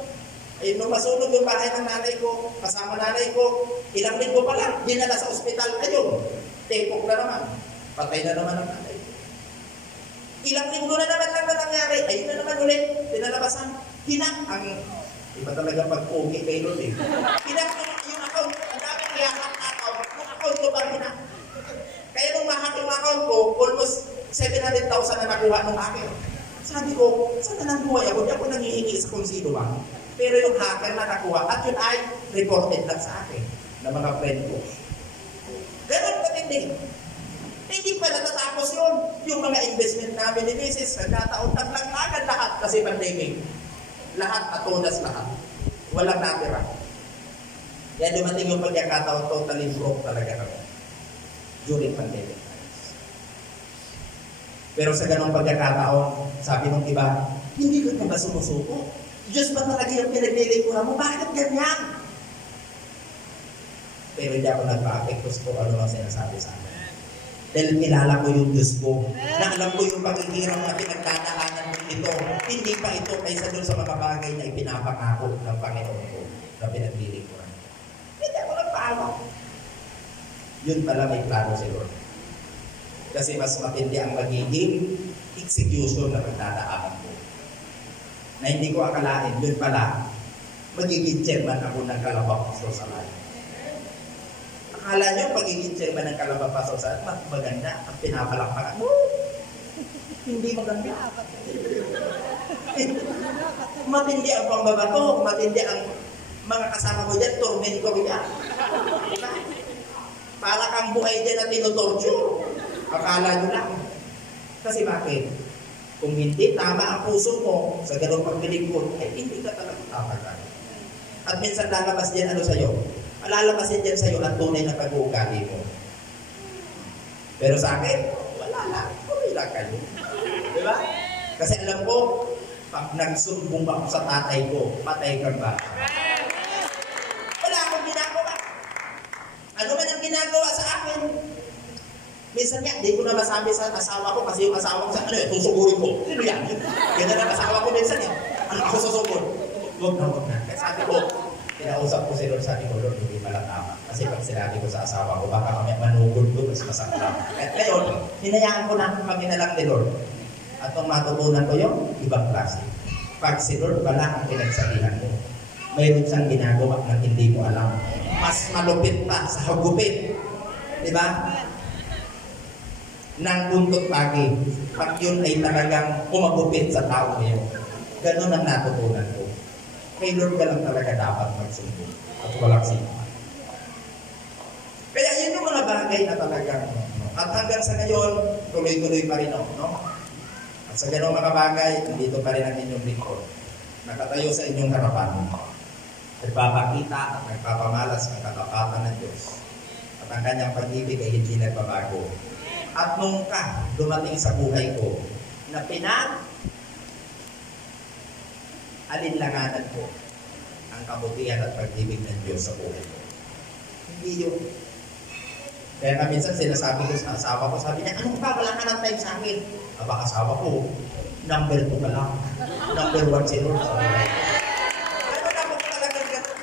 nung masunog yung bahay ng nanay ko, kasama nanay ko, ilang linggo pa lang, dinala sa ospital, ayun, tepok na naman. Patay na naman ang nanay ko. Ilang linggo na naman lang na nangyari, ayun na naman ulit, pinalabasan. Ang iba talaga pag-okay kay Lord eh. Yung account, ang daming iyakan na account, yung account ko ba kaya nung mahak yung account ko, almost 700,000 na nakuha nung akin. Sabi ko, saan na nang buhay ako? Di ako nangihingi sa kung sino ba? Pero yung hacker na nakuha, at yun ay reported lang sa akin ng mga friend ko. Ganon katindi. Hindi pa natatapos yun. Yung mga investment namin ni Mrs. nagkataon taglang-lagan lahat kasi pandemic. Lahat, atunas lahat. Walang natira. Yan dumating yung pagkakataon, totally broke talaga kami during pandemic. Pero sa ganong pagkakataon, sabi nung iba, hindi ka ba sumusuko? Diyos ba talaga yung pinaglilingkuran mo? Bakit ganyan? Pero hindi ako nagpa-apekto kung ano lang sinasabi sa akin. Dahil kilala ko yung Diyos ko, na alam ko yung paghihirap na pinagdadaanan mo ito. Hindi pa ito kaysa doon sa mga bagay na ipinapangako ng Panginoon ko na pinaglilingkuran. Hindi ako nagpaalam. Yun pala may plano si Lord. Kasi mas matindi ang magiging execution na pagdadaanan ko. Na hindi ko akalain, yun pala, magiging chairman ako ng Calabang Pastor sa Layo. Akala nyo, pagiging chairman ng Calabang Pastor sa Layo, mas maganda ang pinapalakpakan mo. Hindi maganda. Matindi ang pambabato, matindi ang mga kasama mo dyan, tormentor yan. Para kang buhay dyan na tinutorture. Akala nyo lang. Kasi bakit? Kung hindi tama ang puso mo sa ganong paglilingkod, ay hindi ka talaga tatagal. At minsan lalabas din ano sa'yo? Malalabasin din sa'yo ang tunay na pag-uugali mo. Pero sa akin, wala lang. Kumila kayo. Diba? Kasi alam ko, pag nagsumbong ako sa tatay ko, patay kang ba? Wala akong ginagawa. Ano man ang ginagawa sa akin? Minsan nga, di ko na masabi sa asawa ko kasi yung asawa ko sa ano, susugurin ko. Sino yan? Yan na asawa ko minsan eh. Ano ako susugod? Huwag na. Kaya sabi ko, kinausap ko si Lord, sabi ko, Lord, hindi pala tama. Kasi pag sinabi ko sa asawa ko, baka kami manugod ko, mas masakla. At ngayon, hinayaan ko na kami na lang ni Lord. At nung matutunan ko yung ibang klase. Pag si Lord pala ang pinagsabihan mo, mayroon siyang ginagawa na hindi mo alam. Mas malupit pa sa hagupit. Diba? Nang buntot pagi, pag yun ay talagang umagupit sa tao ngayon. Ganun ang natutunan ko. Kay Lord ka lang talaga dapat magsumbong at walang sino. Kaya yun yung mga bagay na talagang, at hanggang sa ngayon, tuloy-tuloy pa rin ako, no? At sa ganung mga bagay, nandito pa rin ang inyong lingkod. Nakatayo sa inyong harapan. Nagpapakita at nagpapamalas ng katapatan ng Diyos. At ang kanyang pag-ibig ay hindi nagbabago. At nung dumating sa buhay ko, na alinlanganan ko ang kabutihan at pag-ibig ng Diyos sa buhay ko. Hindi yun. Kaya minsan sinasabi ko sa asawa ko, sabi niya, ano ba, wala ka ng time sa akin? Aba, asawa ko, number 2 ka lang. Number 1 si Lord. Ano na ako talaga gano'n?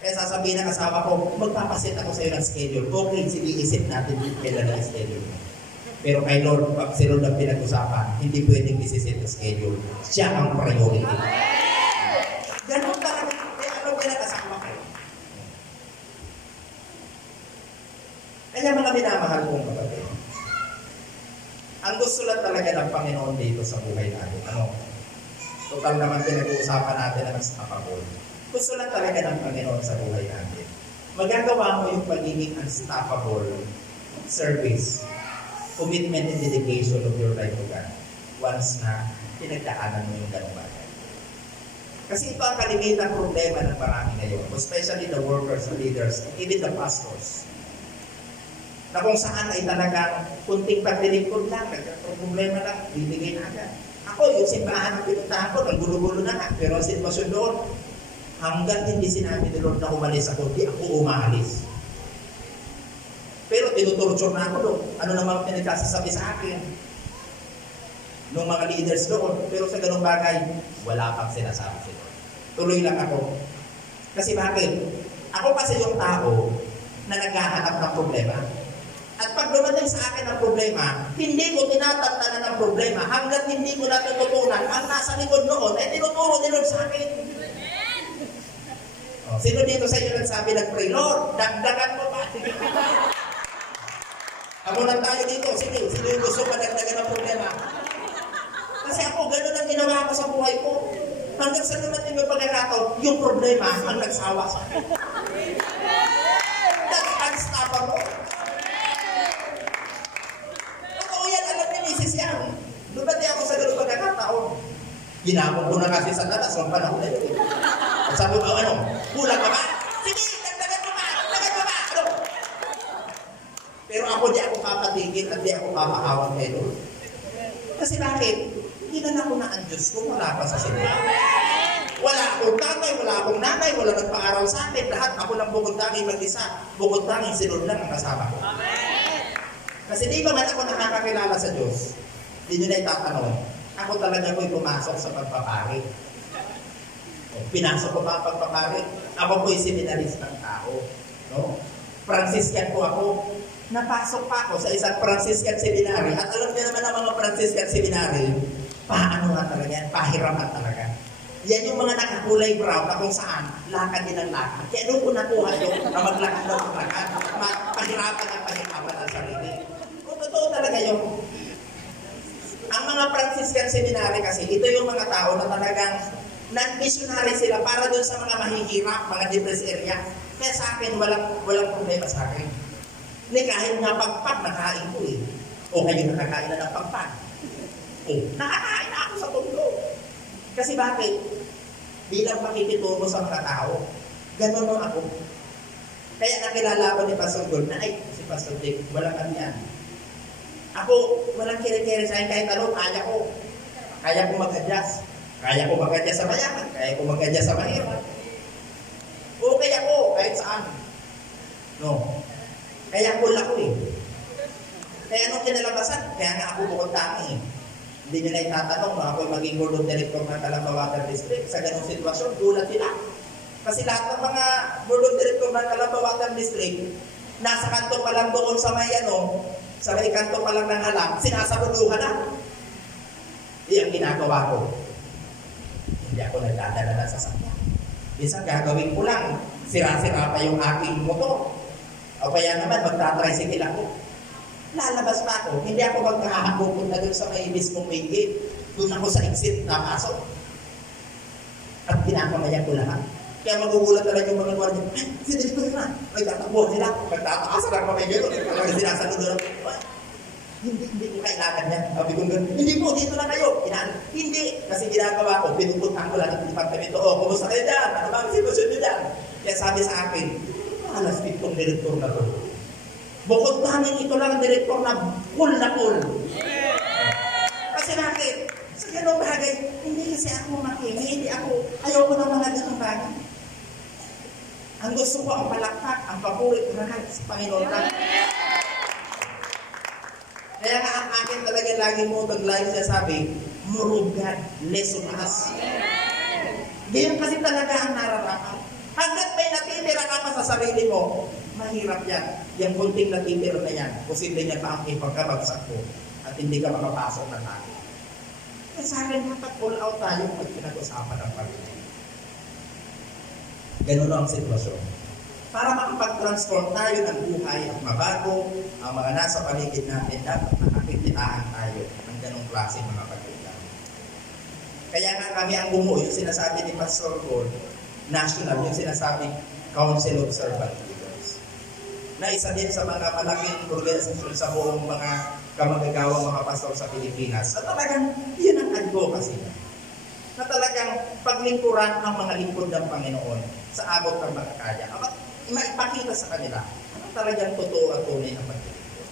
Kaya sasabihin ng asawa ko, magpapasit ako sa iyo ng schedule. Okay, sige, isip natin kailan ang schedule mo. Pero kay Lord, pag si Lord ang pinag-usapan, hindi pwedeng isisit ang schedule. Siya ang priority. Ganun talaga. Kaya ano pinag-asama kayo? Kaya mga minamahal kong kapatid, ang gusto lang talaga ng Panginoon dito sa buhay natin. Ano? Total naman pinag-uusapan natin ang unstoppable. Gusto lang talaga ng Panginoon sa buhay natin. Magagawa mo yung pagiging unstoppable service, commitment and dedication of your life to God once na pinagdaanan mo yung ganung bagay. Kasi ito ang kalimitang problema ng marami ngayon, especially the workers, the leaders, and even the pastors. Na kung saan ay talagang kunting paglilingkod lang, nagka-problema lang, bibigay na agad. Ako, yung simbahan na pinuntahan ko, naggulo-gulo na nga, pero ang sitwasyon doon, hanggang hindi sinabi ni Lord na umalis ako, di ako umalis. Pero tinutorture na ako doon. Ano naman pinagkasasabi sa akin? Nung mga leaders doon. Pero sa ganung bagay, wala pang sinasabi si Lord. Tuloy lang ako. Kasi bakit? Ako kasi yung tao na naghahanap ng problema. At pag dumating sa akin ang problema, hindi ko tinatantanan ng problema hanggat hindi ko natututunan ang nasa likod noon ay tinuturo ni Lord sa akin. Sino dito sa inyo nagsabi, nag-pray, Lord, dagdagan mo pa. Ako lang tayo dito. Sino yung gusto pa dagdagan ng problema? Kasi ako, gano'n ang ginawa ko sa buhay ko. hanggang sa naman yung pagkakataon, yung problema ang nagsawa sa akin. That's unstoppable. Totoo yan, alam ni Mrs. yan. Lumati ako sa ganun pagkakataon. Ginamon ko na kasi sa latas, ang panahon na yun. At sabi ko, ano, kulang ka ba? Sige, dagdagan mo ba? Ano? Pero ako di ako papatigil at di ako papahawag kay Lord. Kasi bakit? Hindi na ako na ang Diyos ko, wala pa sa simula. Wala akong tatay, wala akong nanay, wala nagpa-aral sa akin. Lahat ako lang bukod tanging mag-isa. Bukod tanging si Lord lang ang kasama ko. Kasi di ba man ako nakakakilala sa Diyos? Hindi nyo na itatanong. Ako talaga ko'y pumasok sa pagpapari. Pinasok ko pa ang pagpapari. Ako ko'y seminaristang tao. No? Franciscan po ako. Napasok pa ako sa isang Franciscan seminary. At alam niyo naman ang mga Franciscan seminary, paano nga talaga yan? Pahirapan talaga. Yan yung mga nakakulay brown na kung saan lakad din ang lakad. Kaya doon ko nakuha yung na maglakad daw ang lakad. Pahirapan ang sarili. Kung totoo talaga yung ang mga Franciscan seminary kasi, ito yung mga tao na talagang non-missionary sila para doon sa mga mahihirap, mga depressed area. Kaya sa akin, walang problema sa akin. Hindi kahit nga pagpag, nakain ko eh. O kayo nakakain na ng pagpag. Nakakain na ako sa tundo. Kasi bakit? Bilang pakikitungo sa mga tao, ganun mo ako. Kaya nakilala ko ni Pastor Gold na, ay, si Pastor Dick, walang kanyan. Ako, walang kere-kere sa akin kahit ano, kaya ko. Kaya ko mag-adjust. Kaya ko mag-adjust sa mayaman. Kaya ko mag-adjust sa mahirap. Okay ako, kahit saan. No. Kaya cool ako eh. Kaya anong kinalabasan? Kaya nga ako bukod tangi. Hindi nila itatanong, ako'y maging board of director ng Calamba Water District. Sa ganong sitwasyon, gulat sila. Kasi lahat ng mga board of director ng Calamba Water District, nasa kanto pa lang doon sa may sa may kanto pa lang ng alam, sinasaluduhan na. Di ang ginagawa ko. Hindi ako nagdadala ng sasakyan. Minsan gagawin ko lang, sira-sira pa yung aking motor. O kaya naman, magtatricycle ako. Lalabas pa ako. Hindi ako magkakapunta doon sa may mismong main gate. Doon ako sa exit na pasok. At pinapamayan ko lahat. Kaya magugulat talaga yung mga guardia. Sinili ko na. Nagtatakbo sila. Magtatakas lang pa may gano'n. Kapag sinasaludo lang. Hindi ko kailangan yan. Sabi ko gano'n. Hindi po, dito na kayo. Hindi. Kasi ginagawa ko, pinupuntahan ko lang ng departamento. O, kumusta kayo dyan? Ano ba ang sitwasyon nyo dyan? Kaya sabi sa akin, alas pitong direktor na to. Bukod tanging ito lang ang direktor na cool na cool. Kasi bakit? Sa ganong bagay, hindi kasi ako makinig. Hindi ako, ayoko ng mga ganong bagay. Ang gusto ko ang palakpak, ang papurit lahat sa Panginoon lang. Kaya nga ang akin talaga lagi mo lagi siya sabi, more of God, less of us. Ganyan kasi talaga ang nararapat. Hanggat may natitira ka pa sa sarili mo, mahirap yan. Yung kunting natitira na yan, posible niya pa ang ipagkabagsak ko at hindi ka makapasok na tayo. Kaya sa akin, dapat all out tayo pag pinag-usapan ng pamilya. Ganun ang sitwasyon. Para makapag-transform tayo ng buhay at mabago ang mga nasa paligid natin, dapat nakakititahan tayo ng ganong klase mga pagkita. Kaya nga kami ang bumuo, yung sinasabi ni Pastor Paul, national, yung sinasabi Council of Servant Leaders. Na isa din sa mga malaking organisasyon sa buong mga kamagagawang mga pastor sa Pilipinas. At talagang yun ang advocacy na talagang paglingkuran ng mga lingkod ng Panginoon sa abot ng makakaya. At maipakita sa kanila ano talagang totoo at tunay na paglingkod.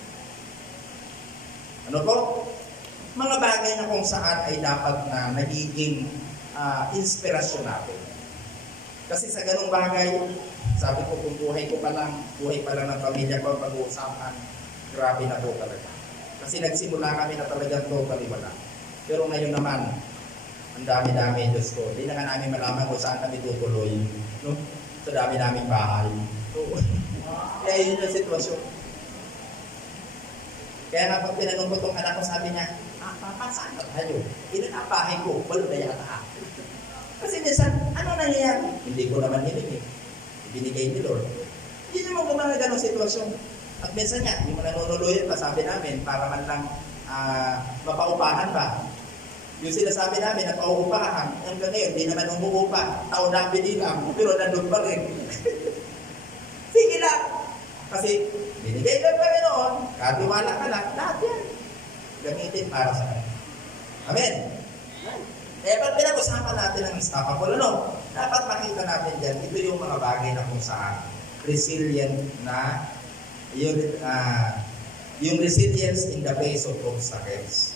Ano po? Mga bagay na kung saan ay dapat na nagiging inspirasyon natin. Kasi sa ganung bagay, sabi ko kung buhay pa lang ng pamilya ko ang pag-uusapan, grabe na po talaga. Kasi nagsimula kami na talagang totally wala. Pero ngayon naman, ang dami-dami, Diyos ko. Hindi na nga namin malaman kung saan kami tutuloy. No? Sa dami-daming bahay. So, kaya yun yung sitwasyon. Kaya nga pag tinanong ko itong anak ko, sabi niya, Papa, saan ka tayo? Inanapahin ko, walo na yata. Kasi minsan, ano nangyayari? Hindi ko naman hiling eh. Ibinigay ni Lord. Hindi naman ko mga ganong sitwasyon. At minsan nga, hindi mo nanunuluyan pa, sabi namin, para man lang mapaupahan ba. Yung sinasabi namin na pauupahan, hanggang ngayon, di naman umuupa. Taon na binilang, pero nandun pa rin. Sige lang. Kasi binigay ng Panginoon, katiwala ka lang, lahat yan. Gamitin para sa kanya. Amen. Pag pinag-usapan natin ang unstoppable, dapat makita natin dyan, ito yung mga bagay na kung saan resilient na yung resilience in the face of obstacles.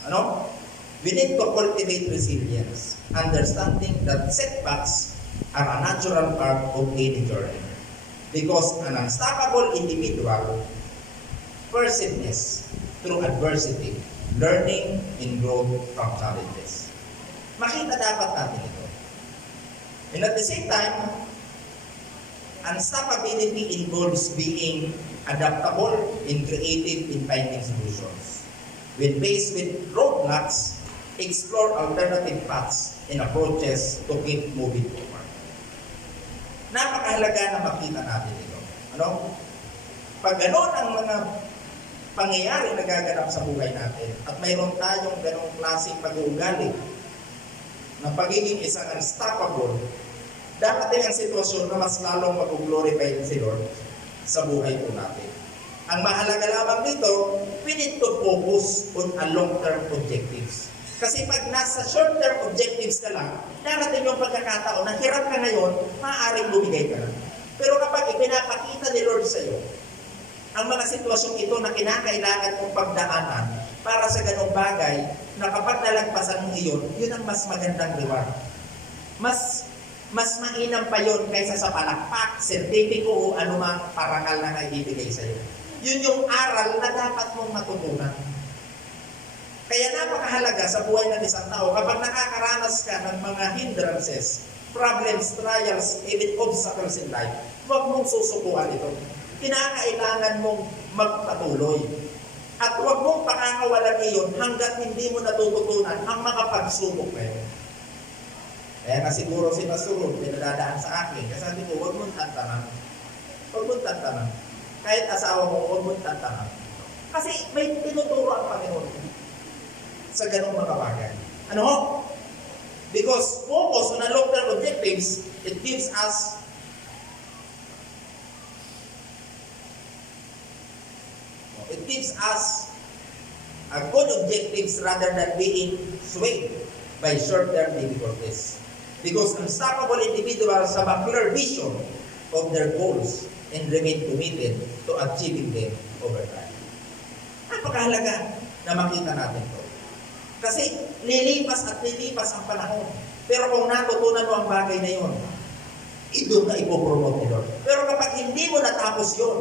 We need to cultivate resilience, understanding that setbacks are a natural part of any journey. Because an unstoppable individual persists through adversity, learning and growth from challenges. Makita dapat natin ito. And at the same time, unstoppability involves being adaptable and creative in finding solutions. When faced with roadblocks, explore alternative paths and approaches to keep moving forward. Napakahalaga na makita natin ito. Pag gano'n ang mga pangyayari na gaganap sa buhay natin at mayroon tayong ganong klaseng pag-uugali na pagiging isang unstoppable, darating ang sitwasyon na mas lalong mag-glorify si Lord sa buhay po natin. Ang mahalaga lamang dito, we need to focus on a long-term objectives. Kasi pag nasa short-term objectives ka lang, darating yung pagkakataon na hirap ka ngayon, maaaring bumigay ka lang. Pero kapag ipinapakita ni Lord sa iyo, ang mga sitwasyong ito na kinakailangan mong pagdaanan para sa ganong bagay, na kapag nalagpasan mo iyon, yun ang mas magandang reward. Mas mainam pa yun kaysa sa palakpak, sertipiko o anumang parangal na naibigay sa iyo. Yun yung aral na dapat mong matutunan. Kaya napakahalaga sa buhay ng isang tao, kapag nakakaranas ka ng mga hindrances, problems, trials, even obstacles in life, huwag mong susukuan ito. Kinakailangan mong magpatuloy. At huwag mong pakakawalan iyon hanggat hindi mo natututunan ang mga pagsubok na yun. Kaya na siguro si Pastor Ron, pinadadaan sa akin, kasi sabi ko, huwag mong tantanan. Huwag mong tantanan. Kahit asawa mo, huwag mong tantanan. Kasi may tinuturo ang Panginoon sa ganong mga bagay. Because focus on a long-term objectives, it gives us a good objectives rather than being swayed by short-term difficulties. Because unstoppable individuals have a clear vision of their goals and remain committed to achieving them over time. Napakahalaga na makita natin ito. Kasi lilipas at lilipas ang panahon. Pero kung natutunan mo ang bagay na yun, doon na ipopromote ni Lord. Pero kapag hindi mo natapos yun,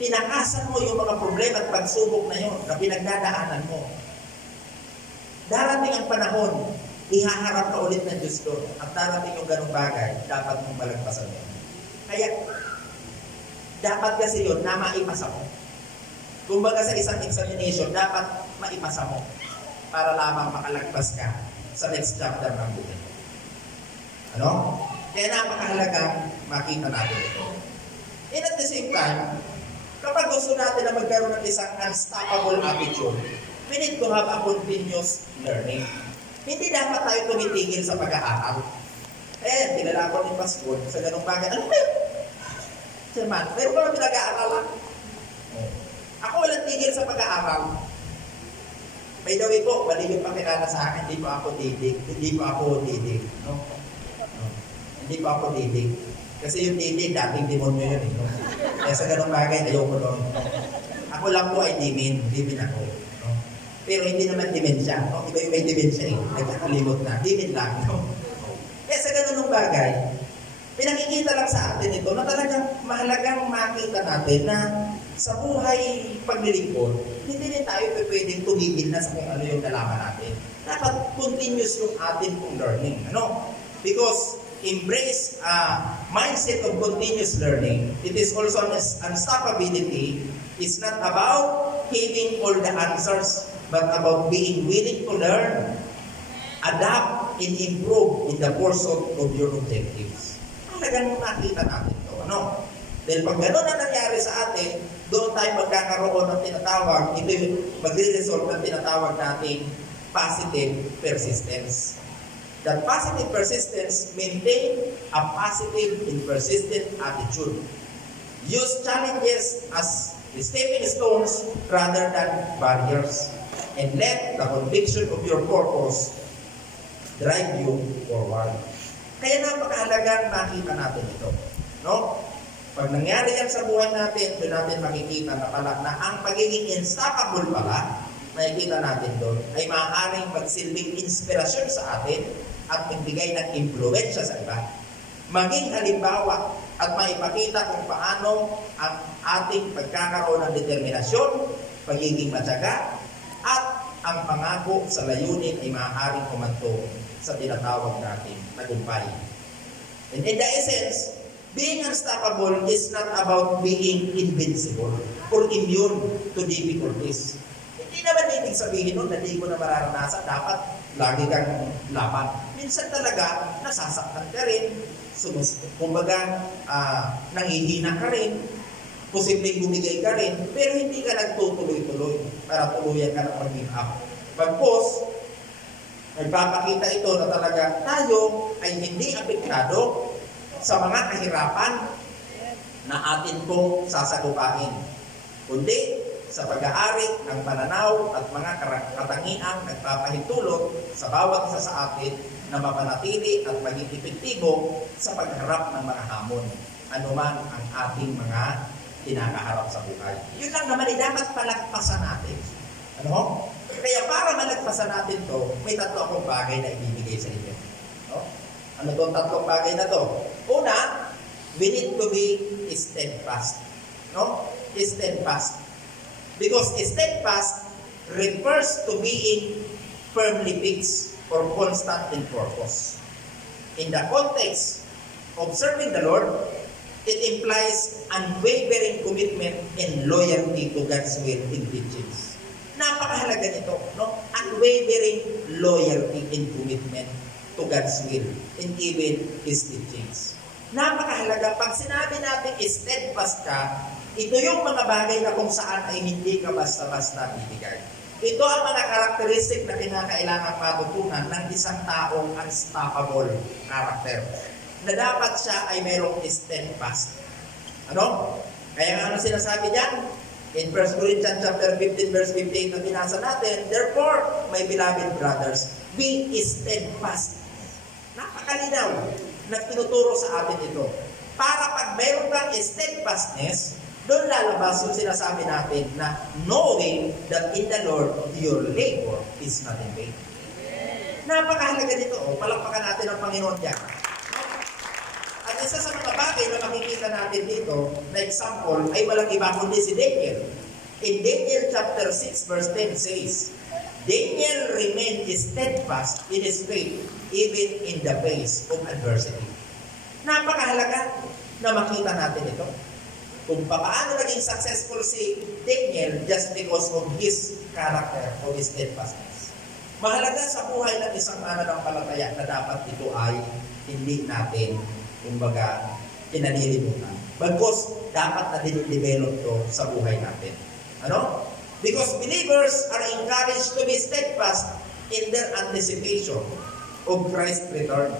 tinakasan mo yung mga problema at pagsubok na yun na pinagdadaanan mo, darating ang panahon, ihaharap ka ulit ng Diyos doon. At darating yung ganong bagay, dapat mong balagpasan yun. Kaya, dapat kasi yun na maipasa mo. Kumbaga sa isang examination, dapat maipasa mo para lamang makalagpas ka sa next chapter ng buhay. Kaya napakahalagang makita natin ito. And at the same time, kapag gusto natin na magkaroon ng isang unstoppable attitude, we need to have a continuous learning. Hindi dapat tayo tumitigil sa pag-aaral. Kilala ko ni Pastor sa ganung bagay. Ano ba yun? Chairman, meron ba pinag-aaralan? Ako walang tigil sa pag-aaral. By the way po, bali yung pakilala sa akin, hindi pa ako didig. Hindi pa ako didig. Kasi yung didig, dating demonyo yun. Kaya sa ganung bagay, ayoko doon. Ako lang po ay dimin ako. Pero hindi naman dimensya. Iba yung may dimensya nagkakalimot na. Dimin lang. Kaya sa ganung bagay, pinakikita lang sa atin ito na talagang mahalagang makita natin na sa buhay paglilingkod, hindi rin tayo pwedeng tumigil na sa kung ano yung nalaman natin. Dapat continuous yung atin pong learning. Because embrace a mindset of continuous learning. It is also unstoppability. It's not about having all the answers, but about being willing to learn, adapt, and improve in the pursuit of your objectives. Talagang makita natin ito. Dahil pag gano'n na nangyari sa atin, doon tayo magkakaroon ng tinatawag, ito yung magre-result ng tinatawag nating positive persistence. That positive persistence maintain a positive and persistent attitude. Use challenges as stepping stones rather than barriers. And let the conviction of your purpose drive you forward. Kaya napakahalagang makita natin ito. No? Pag nangyari yan sa buhay natin, doon natin makikita na pala na ang pagiging unstoppable pala, makikita natin doon, ay maaaring magsilbing inspirasyon sa atin at magbigay ng impluwensya sa iba. Maging halimbawa at maipakita kung paano ang ating pagkakaroon ng determinasyon, pagiging matyaga, at ang pangako sa layunin ay maaaring kumantong sa tinatawag natin tagumpay. And in the essence, being unstoppable is not about being invincible or immune to difficulties. Hindi naman ibig sabihin nun na di ko na mararanasan, dapat lagi kang laban. Minsan talaga, nasasaktan ka rin, kumbaga, nangihina ka rin, posibleng bumigay ka rin, pero hindi ka nagtutuloy-tuloy para tuluyan ka na mag-give up. Pagpos, nagpapakita ito na talaga tayo ay hindi apektado sa mga kahirapan na atin pong sasagupain, kundi sa pag-aari ng pananaw at mga katangiang nagpapahintulot sa bawat isa sa atin na mapanatili at maging epektibo sa pagharap ng mga hamon, anuman ang ating mga kinakaharap sa buhay. Yun lang naman ay dapat palagpasan natin. Ano? Kaya para malagpasan natin to, may tatlo akong bagay na ibibigay sa inyo. No? Ano itong tatlong bagay na to? Una, we need to be steadfast. No? Steadfast. Because steadfast refers to being firmly fixed or constant in purpose. In the context of serving the Lord, it implies unwavering commitment and loyalty to God's will and teachings. Napakahalaga nito, no? Unwavering loyalty and commitment to God's will and even His teachings. Napakahalaga. Pag sinabi natin steadfast ka, ito yung mga bagay na kung saan ay hindi ka basta-basta bibigay. Ito ang mga karakteristik na kinakailangang matutunan ng isang taong unstoppable character. Na dapat siya ay merong steadfast. Ano? Kaya ano sinasabi diyan? In 1 Corinthians chapter 15 verse 58 na binasa natin, therefore, my beloved brothers, be steadfast. Napakalinaw na tinuturo sa atin ito. Para pag mayroon kang steadfastness, doon lalabas yung sinasabi natin na knowing that in the Lord, your labor is not in vain. Napakahalaga nito. Palakpakan natin ang Panginoon diyan. At isa sa mga bagay na makikita natin dito, na example, ay walang iba kundi si Daniel. In Daniel chapter 6 verse 10 says, Daniel remained steadfast in his faith even in the face of adversity. Napakahalaga na makita natin ito. Kung paano naging successful si Daniel just because of his character, of his steadfastness. Mahalaga sa buhay ng isang mananampalataya na dapat ito ay hindi natin kumbaga, pinalilimutan. Bagkus, dapat na din-develop to sa buhay natin. Ano? Because believers are encouraged to be steadfast in their anticipation of Christ's return.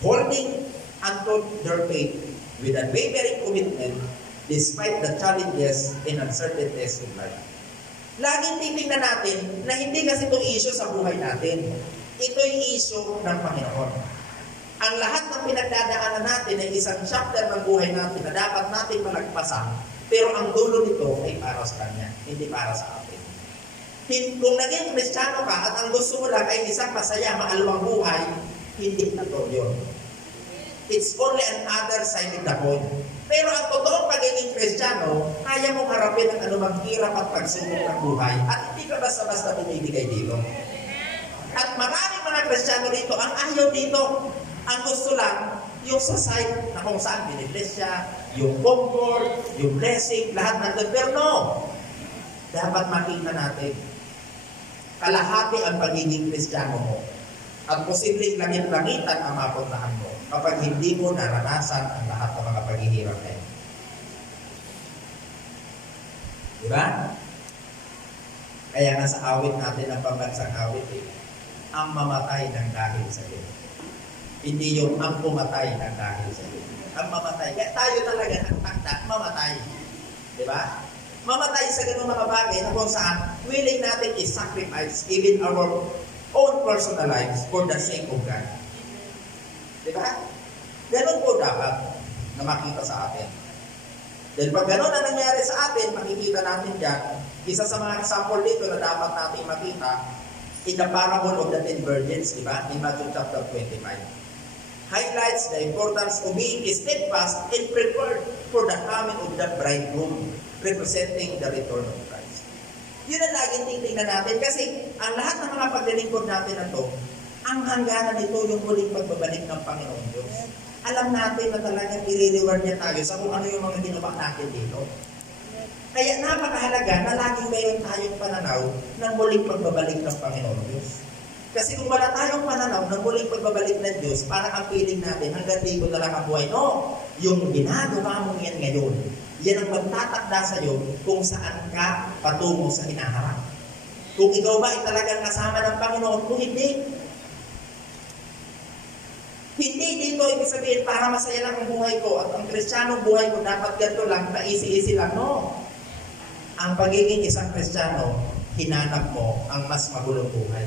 Holding unto their faith with unwavering commitment despite the challenges and uncertainties of life. Laging titingnan natin na hindi kasi itong issue sa buhay natin. Ito'y issue ng Panginoon. Ang lahat ng pinagdadaanan natin ay isang chapter ng buhay natin na dapat natin malagpasan, pero ang dulo nito ay para sa Kanya, hindi para sa atin. Kung naging Kristiyano ka at ang gusto mo lang ay isang masaya, maalawang buhay, hindi na to yun. It's only another side of the coin. Pero ang totoong pagiging Kristiyano, kaya mong harapin ang anumang hirap at pagsubok ng buhay at hindi ka basta-basta binibigay dito. At maraming mga Kristiyano dito, ang ayaw dito, ang gusto lang, yung sa side na kung saan binibless siya, yung comfort, yung blessing, lahat nandun. Pero no, dapat makita natin, kalahati ang pagiging Kristiyano mo. At posibleng langit-langitan ang mapuntahan mo kapag hindi mo naranasan ang lahat ng mga paghihirap na ito. Diba? Kaya nga sa awit natin, ang pambansang awit ang mamatay ng dahil sa iyo. Hindi yung ang pumatay ng dahil sa iyo. Ang mamatay. Kaya tayo talaga nagtakda, mamatay. Di ba? Mamatay sa ganung mga bagay na kung saan willing natin i-sacrifice even our own personal lives for the sake of God. Di ba? Ganun po dapat na makita sa atin. Dahil pag ganun na nangyari sa atin, makikita natin dyan, isa sa mga example dito na dapat natin makita, in the parable of the 10 virgins, di ba? In Matthew chapter 25. Highlights the importance of being steadfast and prepared for the coming of the bridegroom, representing the return of Christ. Yun ang laging titingnan natin kasi ang lahat ng mga paglilingkod natin na to, ang hangganan nito yung muling pagbabalik ng Panginoon Diyos. Alam natin na talagang i-reward niya tayo sa kung ano yung mga ginawa natin dito. Kaya napakahalaga na laging mayroon tayong pananaw ng muling pagbabalik ng Panginoon Diyos. Kasi kung wala tayong pananaw ng muling pagbabalik ng Diyos, parang ang feeling natin, hanggang dito na lang ang buhay. No, yung ginagawa mo yan ngayon, yan ang magtatakda sa iyo kung saan ka patungo sa hinaharap. Kung ikaw ba ay talagang kasama ng Panginoon, kung hindi. Hindi dito ibig sabihin para masaya lang ang buhay ko at ang Kristiyanong buhay ko dapat ganito lang, easy lang. No. Ang pagiging isang Kristiyano, hinanap mo ang mas magulong buhay.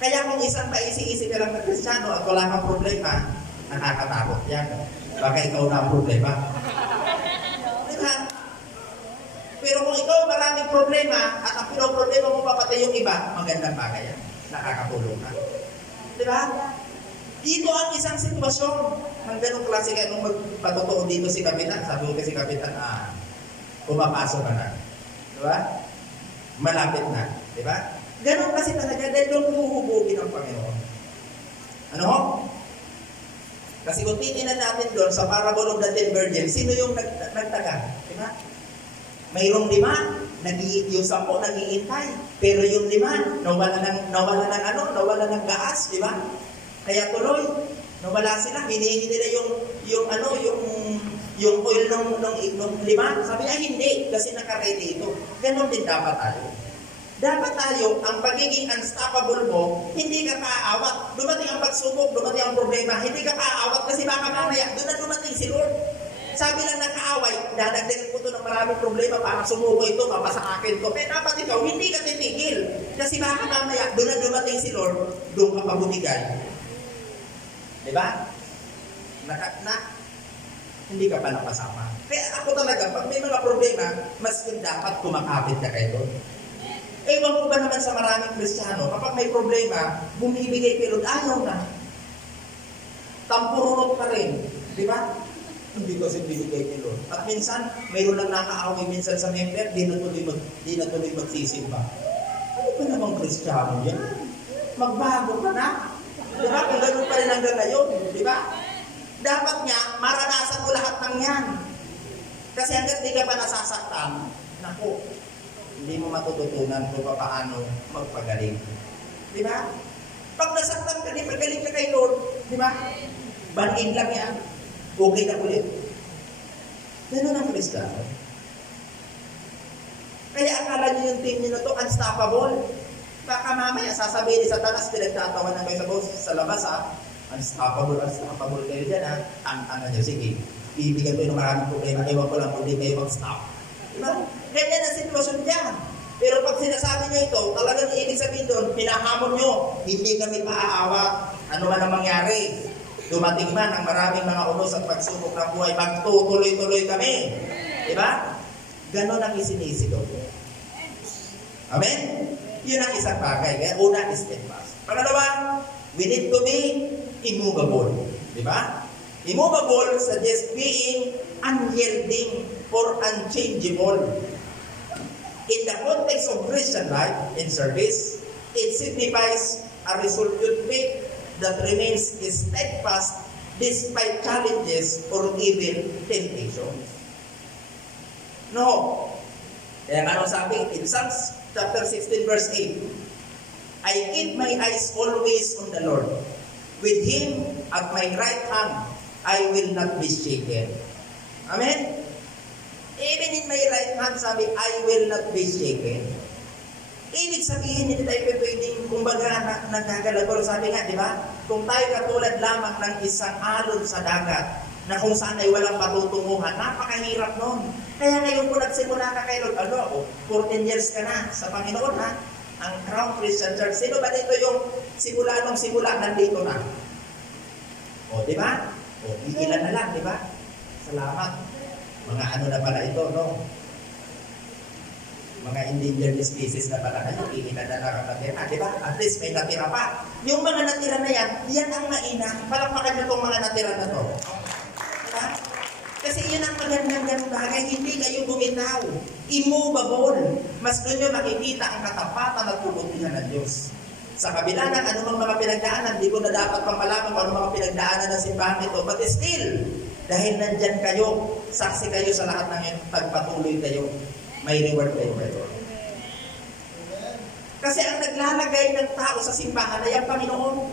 Kaya kung isang paisi-isi ka lang na Kristiyano at wala kang problema, nakakatakot yan. Baka ikaw na ang problema. Diba? Pero kung ikaw maraming problema at ang pinoproblema mo papatay yung iba, magandang bagay yan. Nakakatulong ka. Diba? Dito ang isang sitwasyon. Ang ganong klase kaya nung magpatotoo dito si Kapitan, sabi ko kasi Kapitan, pumapasok ka na. Diba? Malapit na. Diba? Ganon kasi talaga dahil doon huhubugin ang Panginoon. Ano? Kasi kung titinan natin doon sa parable of the 10 virgins, sino yung nagtaga? Diba? Mayroong 5, yung 10 nag-iintay. Pero yung 5, nawala ng gaas, di ba? Kaya tuloy, nawala sila. Hinihingi nila yung oil ng 5. Sabi niya, hindi, kasi naka-ready ito. Ganon din dapat tayo. Dapat tayo, ang pagiging unstoppable mo, hindi ka paaawat. Dumating ang pagsubok, dumating ang problema, hindi ka paaawat kasi baka mamaya, doon na dumating si Lord. Sabi lang ng kaaway, dadagdagan ko ito ng maraming problema para sumuko ito, mapasakakin ko. Pero dapat ikaw, hindi ka titigil. Kasi baka mamaya, doon na dumating si Lord, doon ka pabumigay. Diba? Hindi ka pa napasama. Kaya ako talaga, pag may mga problema, mas dapat kumakapit ka kayo. Ewan ko ba naman sa maraming Kristiyano, kapag may problema, bumibigay kay Lord, ayaw na. Tampururot pa rin. Diba? Hindi kasi binigay kay Lord. At minsan, mayroon lang nakaaway minsan sa member, di na tuloy magsisimba. Ano ba namang Kristiyano yan? Magbago ka na. Diba? Kung ganun pa rin hanggang ngayon. Diba? Dapat nga, maranasan ko lahat ng yan. Kasi hanggang di ka pa nasasaktan, naku, hindi mo matututunan kung paano magpagaling. Diba? Pag nasaktan ka, di magaling ka kay Lord. Diba? Banin lang yan. Okay na ulit. Ganun ang Kristiyano. Kaya akala niyo yung team niyo na to unstoppable. Baka mamaya sasabihin ni Satanas, pinagtatawa na kayo sa labas unstoppable kayo dyan Ang niyo, sige, bibigyan ko yung maraming problema, ewan ko lang kung di kayo mag-stop. Diba? Ganyan ang sitwasyon dyan. Pero pag sinasabi niyo ito, talagang ibig sabihin doon, pinahamon nyo, hindi kami paaawa, ano man ang mangyari. Dumating man ang maraming mga unos at pagsubok ng buhay, magtutuloy-tuloy kami. Diba? Ganon ang isinisi doon. Amen? Yun ang isang bagay. Kaya una is steadfast. Pangalawa, we need to be immovable. Diba? Immovable suggests being unyielding or unchangeable. In the context of Christian life and service, it signifies a resolute faith that remains steadfast despite challenges or even temptations. No. Kaya ano sabi in Psalms chapter 16 verse 8, I keep my eyes always on the Lord. With Him at my right hand, I will not be shaken. Amen? Even in my right hand, sabi, I will not be shaken. Ibig sabihin, hindi tayo pwedeng, kumbaga, nagkagalaw. Pero sabi nga, di ba? Kung tayo katulad lamang ng isang alon sa dagat, na kung saan ay walang patutunguhan, napakahirap nun. Kaya ngayon kung nagsimula ka kay Lord, 14 years ka na sa Panginoon, ha? Ang Crown Christian Church. Sino ba dito yung simula nung simula, nandito na? O, di ba? O, ilan na lang, di ba? Salamat. Mga ano na pala ito, no? Mga endangered species na pala na yung iilan na lang ang natira, di ba? At least may natira pa. Yung mga natira na yan ang maina. Palakpakan nyo itong mga natira na to. Diba? Kasi yun ang magandang ganung bagay. Hindi kayo bumitaw. Immovable. Mas doon nyo makikita ang katapatan at puputihan ng Diyos. Sa kabila ng anumang mga pinagdaanan, di ko na dapat pang malaman kung anumang mga pinagdaanan ng simbahan ito. But still, dahil nandyan kayo, saksi kayo sa lahat ng yung pagpatuloy kayo, may reward kayo ba ito? Kasi ang naglalagay ng tao sa simbahan ay ang Panginoon.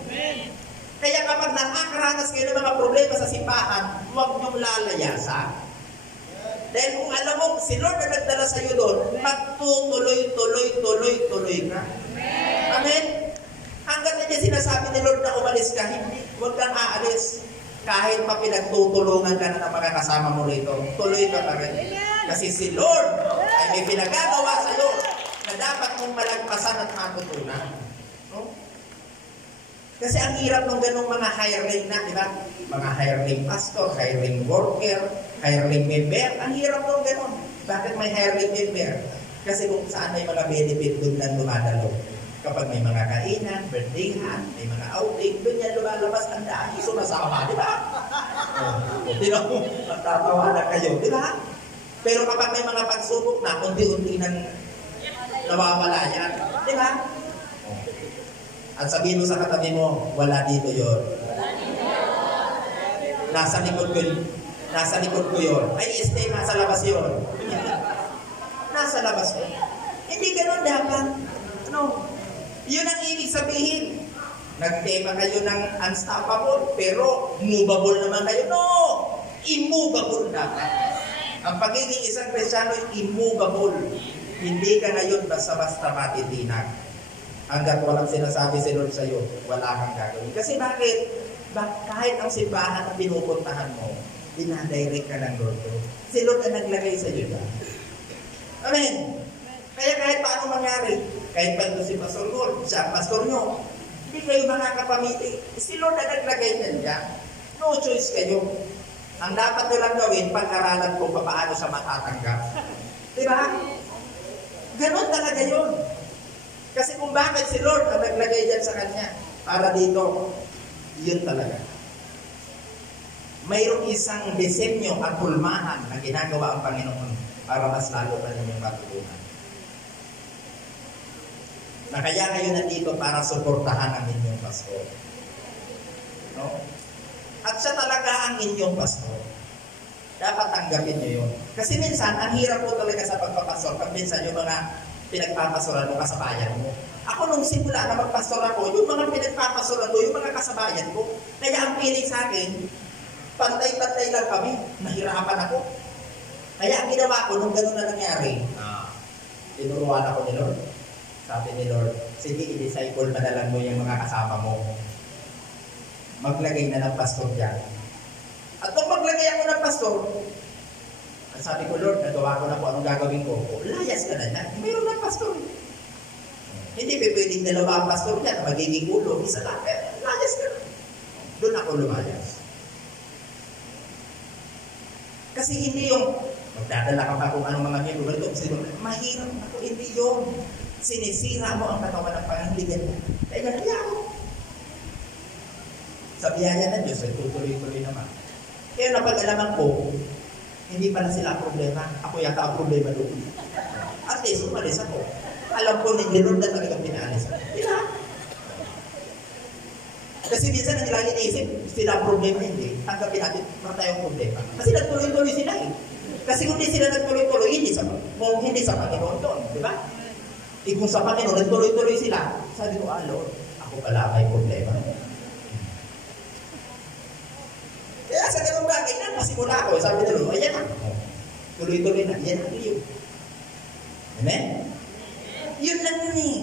Kaya kapag nakakaranas kayo ng mga problema sa simbahan, huwag niyong lalayasan. Dahil kung alam mo, si Lord na nagdala sa iyo doon, magtutuloy ka. Amen? Hanggang na niya sinasabi ni Lord na umalis ka, hindi, huwag kang aalis. Kahit pa pinagtutulungan ka na ng mga kasama mo rito, tuloy ka pa rin. Kasi si Lord ay may pinagagawa sa iyo na dapat mong malagpasan at matutunan. No? Kasi ang hirap ng ganong mga hiring na, di ba? Mga hiring pastor, hiring worker, hiring member, ang hirap ng ganon. Bakit may hiring member? Kasi kung saan may mga benefit doon na lumadalo. Kapag may mga kainan, birthday-han, may mga outing, doon yan lumalabas ang dahil sumasama, di ba? Di ba? Magtatawa na kayo, di ba? Pero kapag may mga pagsubok na, unti-unti nang nawawala yan, di ba? At sabihin mo sa katabi mo, wala dito yun. Nasa likod ko yun. Ay, stay, nasa labas yun. Nasa labas yun. Hindi ganun dapat. Ano? Yun ang ibig sabihin. Nagtema kayo ng unstoppable, pero movable naman kayo. No! Immovable dapat. Ang pagiging isang Kristiyano ay immovable. Hindi ka ngayon basta-basta matitinag. Hanggat walang sinasabi si Lord sa iyo, wala kang gagawin. Kasi bakit? Kahit ang simbahan na pinupuntahan mo, dinadirect ka ng Lord. Si Lord ang naglagay sa iyo dyan. Amen. Kaya kahit paano mangyari, kahit pa ito si Pastor Gold, siya ang pastor nyo, hindi kayo makakapamiti. Si Lord ang naglagay niyan dyan. No choice kayo. Ang dapat nyo lang gawin, pag-aralan kung paano sa matatanggap. Diba? Ganon talaga yun. Kasi kung bakit si Lord ang naglagay dyan sa kanya, para dito, yun talaga. Mayroong isang disenyo at pulmahan na ginagawa ang Panginoon para mas lalo pa ninyong matulungan. Na kaya kayo nandito para suportahan ang inyong pastor. No? At siya talaga ang inyong pastor. Dapat tanggapin nyo yun. Kasi minsan, ang hirap po talaga sa pagpapastor. Pag minsan yung mga pinagpapastoran mo, kasabayan mo. Ako nung simula na magpastor ako, yung mga pinagpapastoran ko, yung mga kasabayan ko, kaya ang feeling sa akin, pantay-pantay lang kami, nahirapan ako. Kaya ang ginawa ko, nung gano'n na nangyari, tinuruan ako ni Lord. Sabi ni Lord, sige, i-disciple, madalan mo yung mga kasama mo. Maglagay na ng pastor dyan. At kung maglagay ako ng pastor, sabi ko, Lord, nagawa ko na po anong gagawin ko. Layas ka na dyan. Mayroon ng pastor. Hindi pwedeng dalawa ang pastor dyan, magiging ulo, isa lang. Layas ka na. Doon ako lumayas. Kasi hindi yung, magdadala ka pa kung anong mga miyembro, mahirap ako, hindi yun. Sinisira mo ang katawan ng panghiligan mo. Kaya kaya ako. Sa biyaya ng Diyos, ay tutuloy-tuloy naman. Kaya napag-alaman ko, hindi pala sila ang problema. Ako yata ang problema doon. At least, umalis ako. Alam ko, hindi Lord na talagang pinaalis ako. Sila. Kasi minsan na nila iniisip, sila ang problema, hindi. Tanggapin natin, mga tayong problema. Kasi nagtuloy-tuloy sila eh. Kasi kung hindi sila nagtuloy-tuloy, hindi sa Panginoon doon. Di ba? Kung sa Panginoon, nagtuloy-tuloy sila. Sabi ko, Lord, ako pala may problema. Kaya sa ganung bagay na, masimula ako. Sabi ni Lord, ayan na. Tuloy-tuloy na. Yan ang iyo. Amen? Yun lang yun eh.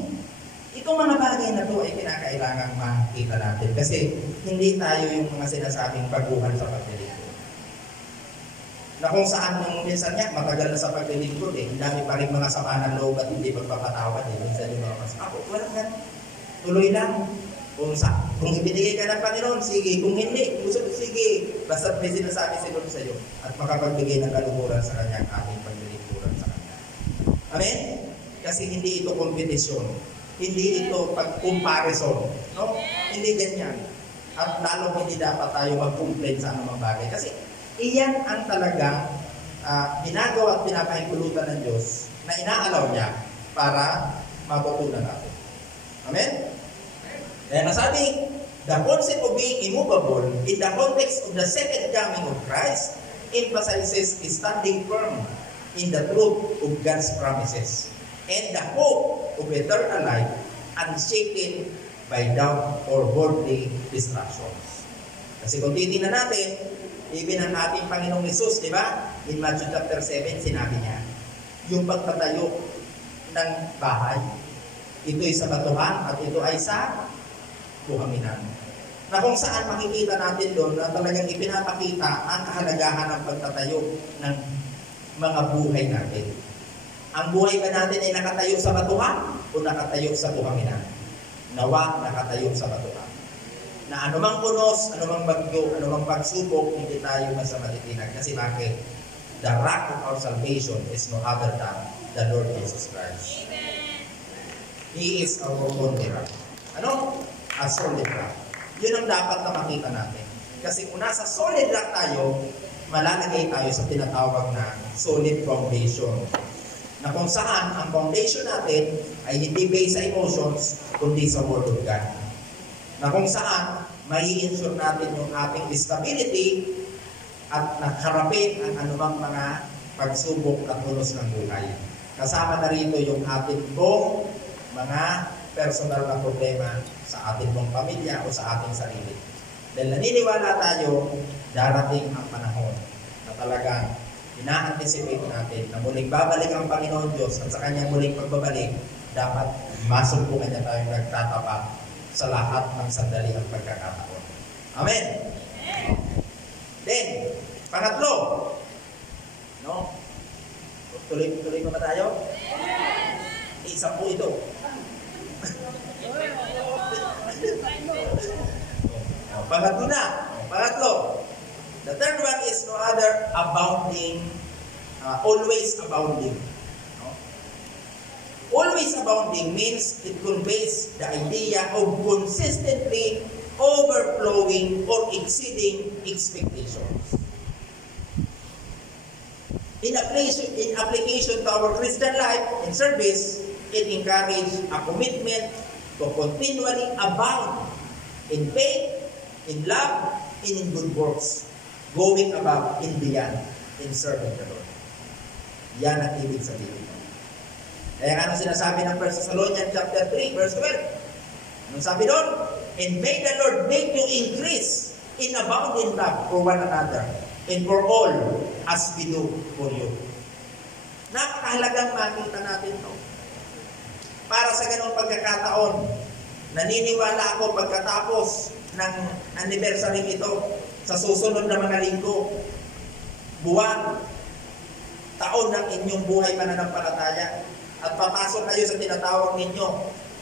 Itong mga bagay na to ay kinakailangang makita natin kasi hindi tayo yung mga sinasabing baguhan sa paglilingkod. Na kung saan nung minsan nga, matagal na sa paglilingkod eh, ang dami pa rin mga sama ng loob at hindi magpapatawad eh. Minsan yung mga ako, wala nga. Tuloy lang. Kung ibinigay ka ng Panginoon, sige. Kung hindi, gusto, sige. Basta may sinasabi si Lord sa iyo at makapagbigay ng kaluhuran sa Kanya ang ating paglilingkuran sa Kanya. Amen? Kasi hindi ito kompetisyon. Hindi ito pag-comparison. No? Hindi ganyan. At lalo hindi dapat tayo mag-complain sa anumang bagay. Kasi iyan ang talagang ginagawa at pinapahintulutan ng Diyos na inaalaw niya para matutunan natin. Amen? Kaya nasabi, the concept of being immovable in the context of the second coming of Christ emphasizes standing firm in the truth of God's promises and the hope of eternal life unshaken by doubt or worldly distractions. Kasi kung titignan natin, even ang ating Panginoong Hesus, di ba? In Matthew chapter 7, sinabi niya, yung pagtatayo ng bahay, ito ay sa batuhan at ito ay sa buhanginan. Na kung saan makikita natin doon na talagang ipinapakita ang kahalagahan ng pagtatayo ng mga buhay natin. Ang buhay ba natin ay nakatayo sa batuhan o nakatayo sa buhanginan? Nawa, nakatayo sa batuhan. Na anumang unos, anumang bagyo, anumang pagsubok, hindi tayo basta matitinag. Kasi bakit? The rock of our salvation is no other than the Lord Jesus Christ. Amen. He is our only rock. Ano? A solid rock. Yun ang dapat na makita natin. Kasi kung nasa solid rock tayo, malalagay tayo sa tinatawag na solid foundation. Na kung saan ang foundation natin ay hindi based sa emotions, kundi sa Word of God. Na kung saan mai-ensure natin yung ating stability at nakarapin ang anumang mga pagsubok at unos ng buhay. Kasama na rito yung ating pong mga personal na problema sa ating pong pamilya o sa ating sarili. Dahil naniniwala tayo, darating ang panahon na talagang ina-anticipate natin na muling babalik ang Panginoon Diyos at sa Kanyang muling pagbabalik, dapat masumpungan niya tayong nagtatapat sa lahat ng sandali ang pagkakataon. Amen? Then, pangatlo, no? Tuloy pa ba tayo? Isa po ito. Pangatlo na. Pangatlo. The third one is no other abounding, always abounding. No? Always abounding means it conveys the idea of consistently overflowing or exceeding expectations. In application to our Christian life and service, it encourages a commitment to continually abound in faith, in love, and in good works, going above and beyond in serving the Lord. Yan ang ibig sabihin. Kaya ano sinasabi ng 1 Thessalonians chapter 3, verse 12? Anong sabi doon? And may the Lord make you increase in abounding love for one another and for all as we do for you. Napakahalagang makita natin to. Para sa ganong pagkakataon, naniniwala ako pagkatapos ng anniversary ito, sa susunod na mga linggo, buwan, taon ng inyong buhay pananampalataya, at papasok kayo sa tinatawag ninyo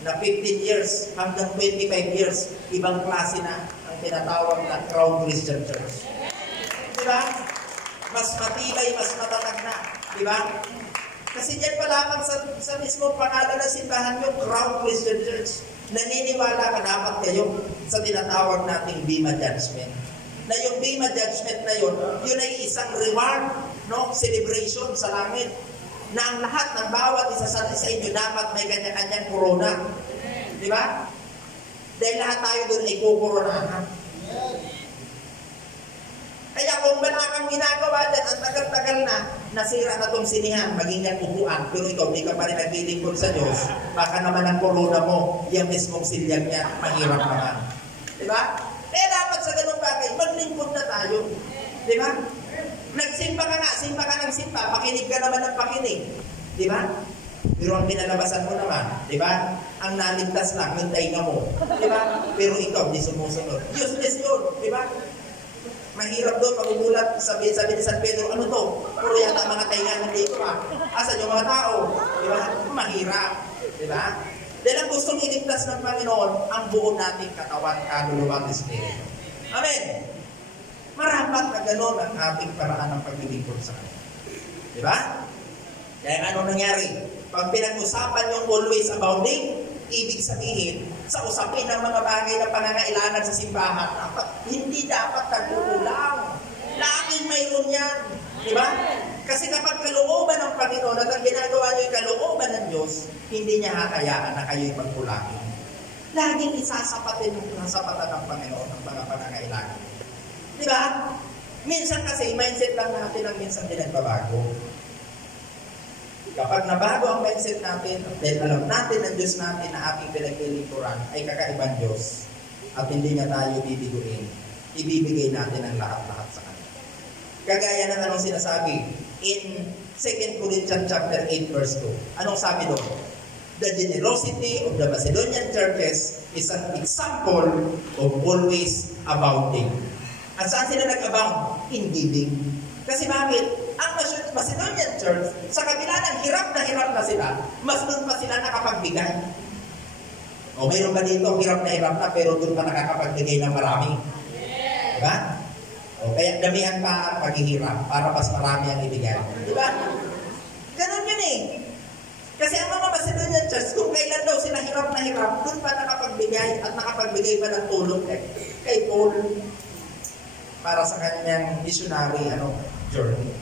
na 15 years hanggang 25 years, ibang klase na ang tinatawag na Crown Christian Church. Diba? Mas matibay, mas matatag na. Diba? Kasi dyan pa lamang sa mismo pangalan ng simbahan nyo, Crown Christian Church. Naniniwala ka dapat kayo sa tinatawag nating Bema Judgment. Na yung Bema Judgment na yun ay isang reward, no? Celebration sa langit. Na ang lahat ng bawat isa sa inyo dapat may kanya-kanyang corona. Diba? Dahil lahat tayo doon ay kukoronahan. Kaya kung wala kang ginagawa dyan, ang tagal-tagal na, nasira na itong sinihan, maging yan upuan, pero ikaw, di ka pa rin naglilingkod sa Diyos, baka naman ang corona mo, yung mismong silyag niya, mahirap naman. Diba? Kaya dapat sa ganung bagay, maglingkod na tayo. Diba? Nagsimpa ka nga, simpa ka ng simpa, pakinig ka naman ng pakinig. Di ba? Pero ang pinalabasan mo naman, di ba? Ang naligtas lang, ng tainga mo. Di ba? Pero ikaw, di sumusunod. Useless yun, di ba? Mahirap doon, magugulat, sabi ni San Pedro, ano to? Puro yata mga tainga nandito ha. Asan yung mga tao? Di ba? Mahirap. Di ba? Dahil ang gustong iligtas ng Panginoon, ang buo nating katawan, kaluluwa at espiritu. Amen. Marapat na gano'n ang ating paraan ng paglilingkod sa Kanya. Di ba? Kaya ano nangyari? Pag pinag-usapan yung always abounding, ibig sabihin, sa usapin ng mga bagay na pangangailangan sa simbahan, hindi dapat nagkukulang. Laging mayroon yan. Di ba? Kasi kapag kalooban ng Panginoon at ang ginagawa nyo yung kalooban ng Diyos, hindi niya hakayaan na kayo'y magkulangin. Laging isasapatan ng Panginoon ang mga pangangailangan. Di ba? Minsan kasi, mindset lang natin ang minsan din nagbabago. Kapag nabago ang mindset natin, dahil alam natin ng Diyos natin na ating pinaglilingkuran ay kakaibang Diyos at hindi niya tayo bibiguin, ibibigay natin ang lahat-lahat sa Kanya. Kagaya ng anong sinasabi in 2 Corinthians chapter 8 verse 2. Anong sabi doon? The generosity of the Macedonian churches is an example of always abounding. At saan sila nag-abound? In giving. Kasi bakit? Ang Macedonian church, sa kabila ng hirap na sila, mas doon pa sila nakapagbigay. O mayroon ba dito, hirap na pero doon pa nakakapagbigay ng marami? Diba? O kaya damihan pa ang paghihirap para mas marami ang ibigay. Diba? Ganun yun eh. Kasi ang mga Macedonian church, kung kailan daw sila hirap na hirap, doon pa nakapagbigay at nakapagbigay pa ng tulong kay Paul para sa kanyang missionary journey.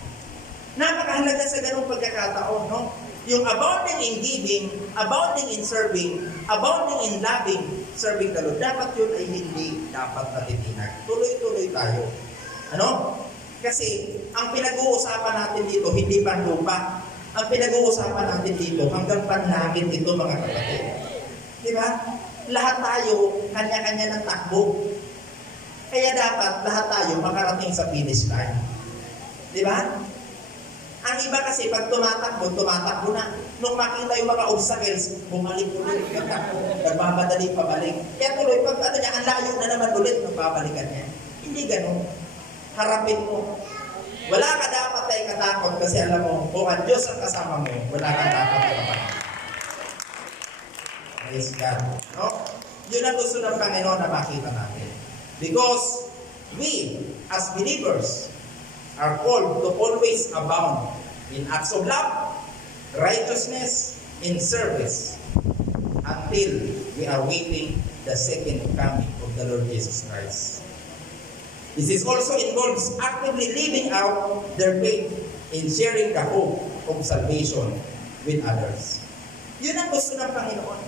Napakahalaga sa ganung pagkakataon, no? Yung abounding in giving, abounding in serving, abounding in loving, serving the Lord. Dapat yun ay hindi dapat natitinag. Tuloy-tuloy tayo. Ano? Kasi ang pinag-uusapan natin dito, hindi panlupa. Ang pinag-uusapan natin dito, hanggang panlangit ito, mga kapatid. Di ba? Lahat tayo, kanya-kanya ng takbo. Kaya dapat lahat tayo makarating sa finish line. Di ba? Ang iba kasi pag tumatakbo na. Nung makita yung mga obstacles, bumalik ulit. Nagmamadali pabalik. Kaya tuloy, pag ang layo na naman ulit, nagbabalikan niya. Hindi ganun. Harapin mo. Wala ka dapat ay katakot kasi alam mo, kung ang Diyos ang kasama mo, wala ka dapat ay katakot. Praise God. No? Yun ang gusto ng Panginoon na makita natin. Because we, as believers, are called to always abound in acts of love, righteousness, in service, until we are waiting the second coming of the Lord Jesus Christ. This also involves actively living out their faith in sharing the hope of salvation with others. Yun ang gusto ng Panginoon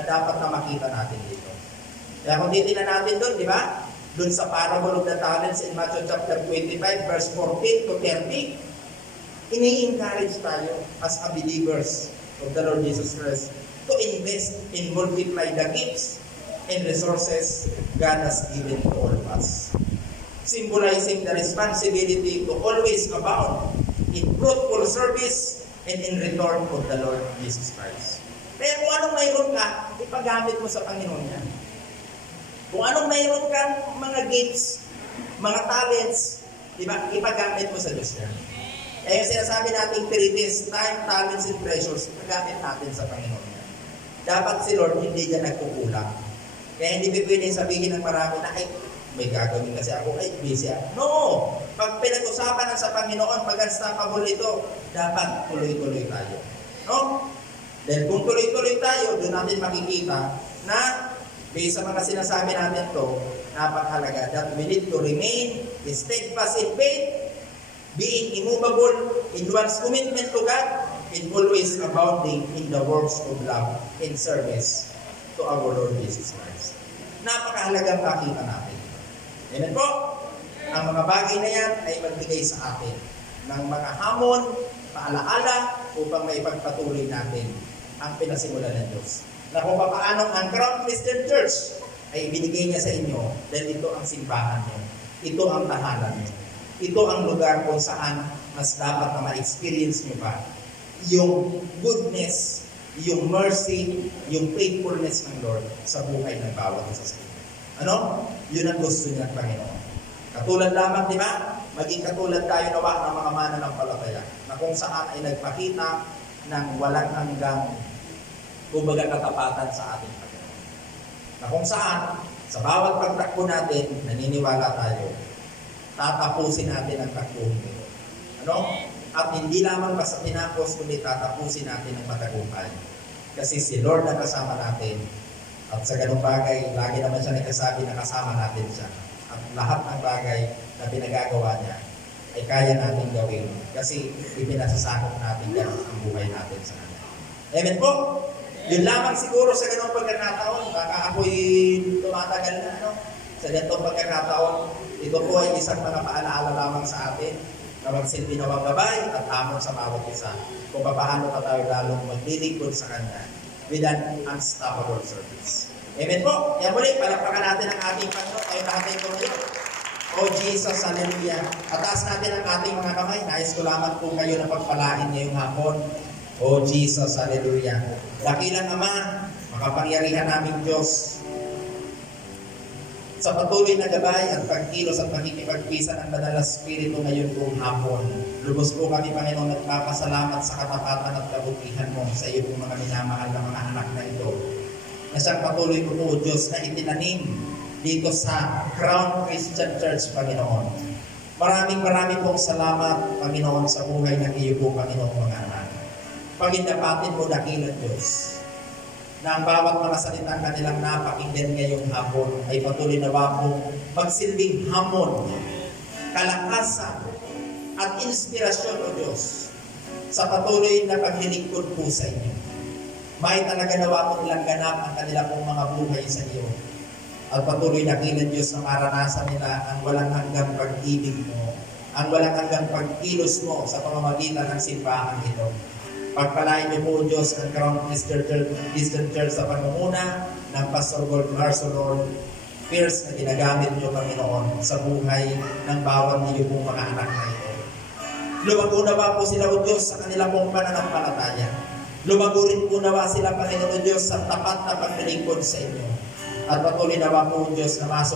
na dapat na makita natin dito. Kaya kung titignan natin doon, di ba? Doon sa parable of the talents in Matthew chapter 25, verse 14 to 30, ini-encourage tayo as a believers of the Lord Jesus Christ to invest in multiply the gifts and resources God has given to all of us. Symbolizing the responsibility to always abound in fruitful service and in return of the Lord Jesus Christ. Kaya kung anong mayroon ka, ipagamit mo sa Panginoon yan. Kung anong mayroon kang mga gifts, mga talents, diba, ipagamit mo sa Diyos yan. Kaya yung sinasabi nating priorities, time, talents, and treasures, ipagamit natin sa Panginoon yan. Dapat si Lord hindi niya nagkukulang. Kaya hindi pwedeng sabihin ng marami na, ay, may gagawin kasi ako, ay, busy ako. No! Pag pinag-usapan sa Panginoon, pag unstoppable ito, dapat tuloy-tuloy tayo. No? Dahil kung tuloy-tuloy tayo, doon natin makikita na based sa mga sinasabi natin to, napakahalaga that we need to remain steadfast in faith, being immovable in one's commitment to God, and always abounding in the works of love and service to our Lord Jesus Christ. Napakahalagang makita natin. Amen po? Ang mga bagay na yan ay magbigay sa atin ng mga hamon, paalaala, upang maipagpatuloy natin ang pinasimulan ng Diyos. Na kung paano ang Crown Christian Church ay binigay niya sa inyo dahil ito ang simbahan niyo. Ito ang tahanan niyo. ito ang lugar kung saan mas dapat na ma-experience nyo pa yung goodness, yung mercy, yung faithfulness ng Lord sa buhay ng bawat isa sa inyo. Ano? Yun ang gusto niya ng Panginoon. Katulad lamang, di ba? Maging katulad tayo nawa ng mga mananampalataya na kung saan ay nagpakita ng walang hanggang kumbaga katapatan sa ating Panginoon. Na kung saan, sa bawat pagtakbo natin, naniniwala tayo, tatapusin natin ang takbuhin nito. Ano? At hindi lamang basta tinapos, kundi tatapusin natin ang matagumpay. Kasi si Lord na kasama natin. At sa ganung bagay, lagi naman siya nagkasabi na kasama natin siya. At lahat ng bagay na pinagagawa niya ay kaya natin gawin. Kasi ipinasasakop natin yan ang buhay natin sa kanya. Amen po? Yun lamang siguro sa ganung pagkakataon. Baka ako'y tumatagal na, ano? Sa ganitong pagkakataon, ito po ay isang mga paalaala lamang sa atin na magsilbi na gabay at hamon sa bawat isa kung paano pa tayo lalong maglilingkod sa Kanya with an unstoppable service. Amen po. Kaya muli, palakpakan natin ang ating Panginoon. Tayo natin ito ngayon. Oh Jesus, hallelujah. Ataas natin ang ating mga kamay. Nais ko lamang po kayo na pagpalain ngayong hapon. Oh Jesus, hallelujah. Dakilang Ama, makapangyarihan naming Diyos, sa patuloy na gabay at pagkilos at pagkikipagpisa ng Banal na Espiritu ngayon pong hapon. Lubos po kami, Panginoon, at papasalamat sa katapatan at kabutihan mo sa iyo pong mga minamahal na mga anak na ito. Na siyang patuloy po po, Diyos, na itinanim dito sa Crown Christian Church, Panginoon. Maraming pong salamat, Panginoon, sa buhay ng iyo po, Panginoon, mga anak. Paginapatin mo, dakilang Diyos, na ang bawat mga salitang kanilang napakinggan ngayong hapon ay patuloy na pong magsilbing hamon, kalakasan, at inspirasyon, O Diyos, sa patuloy na paglilingkod po sa inyo. May talaga nawa po nilang ganap ang kanilang pong mga buhay sa iyo. At patuloy na kilang Diyos na maranasan nila ang walang hanggang pag-ibig mo, ang walang hanggang pagkilos mo sa pamamagitan ng simbahan ito. Pagpalain niyo po, Diyos, ang Crown Christian Church sa pangunguna ng Pastor Gold Marcelor Pierce na ginagamit niyo, Panginoon, sa buhay ng bawat niyo pong mga anak na ito. Lumago na ba po sila, O Diyos, sa kanilang pong pananampalataya? Lumago rin po na ba sila, Panginoon Diyos, sa tapat na paglilingkod sa inyo? At patuloy na ba po, Diyos, na masok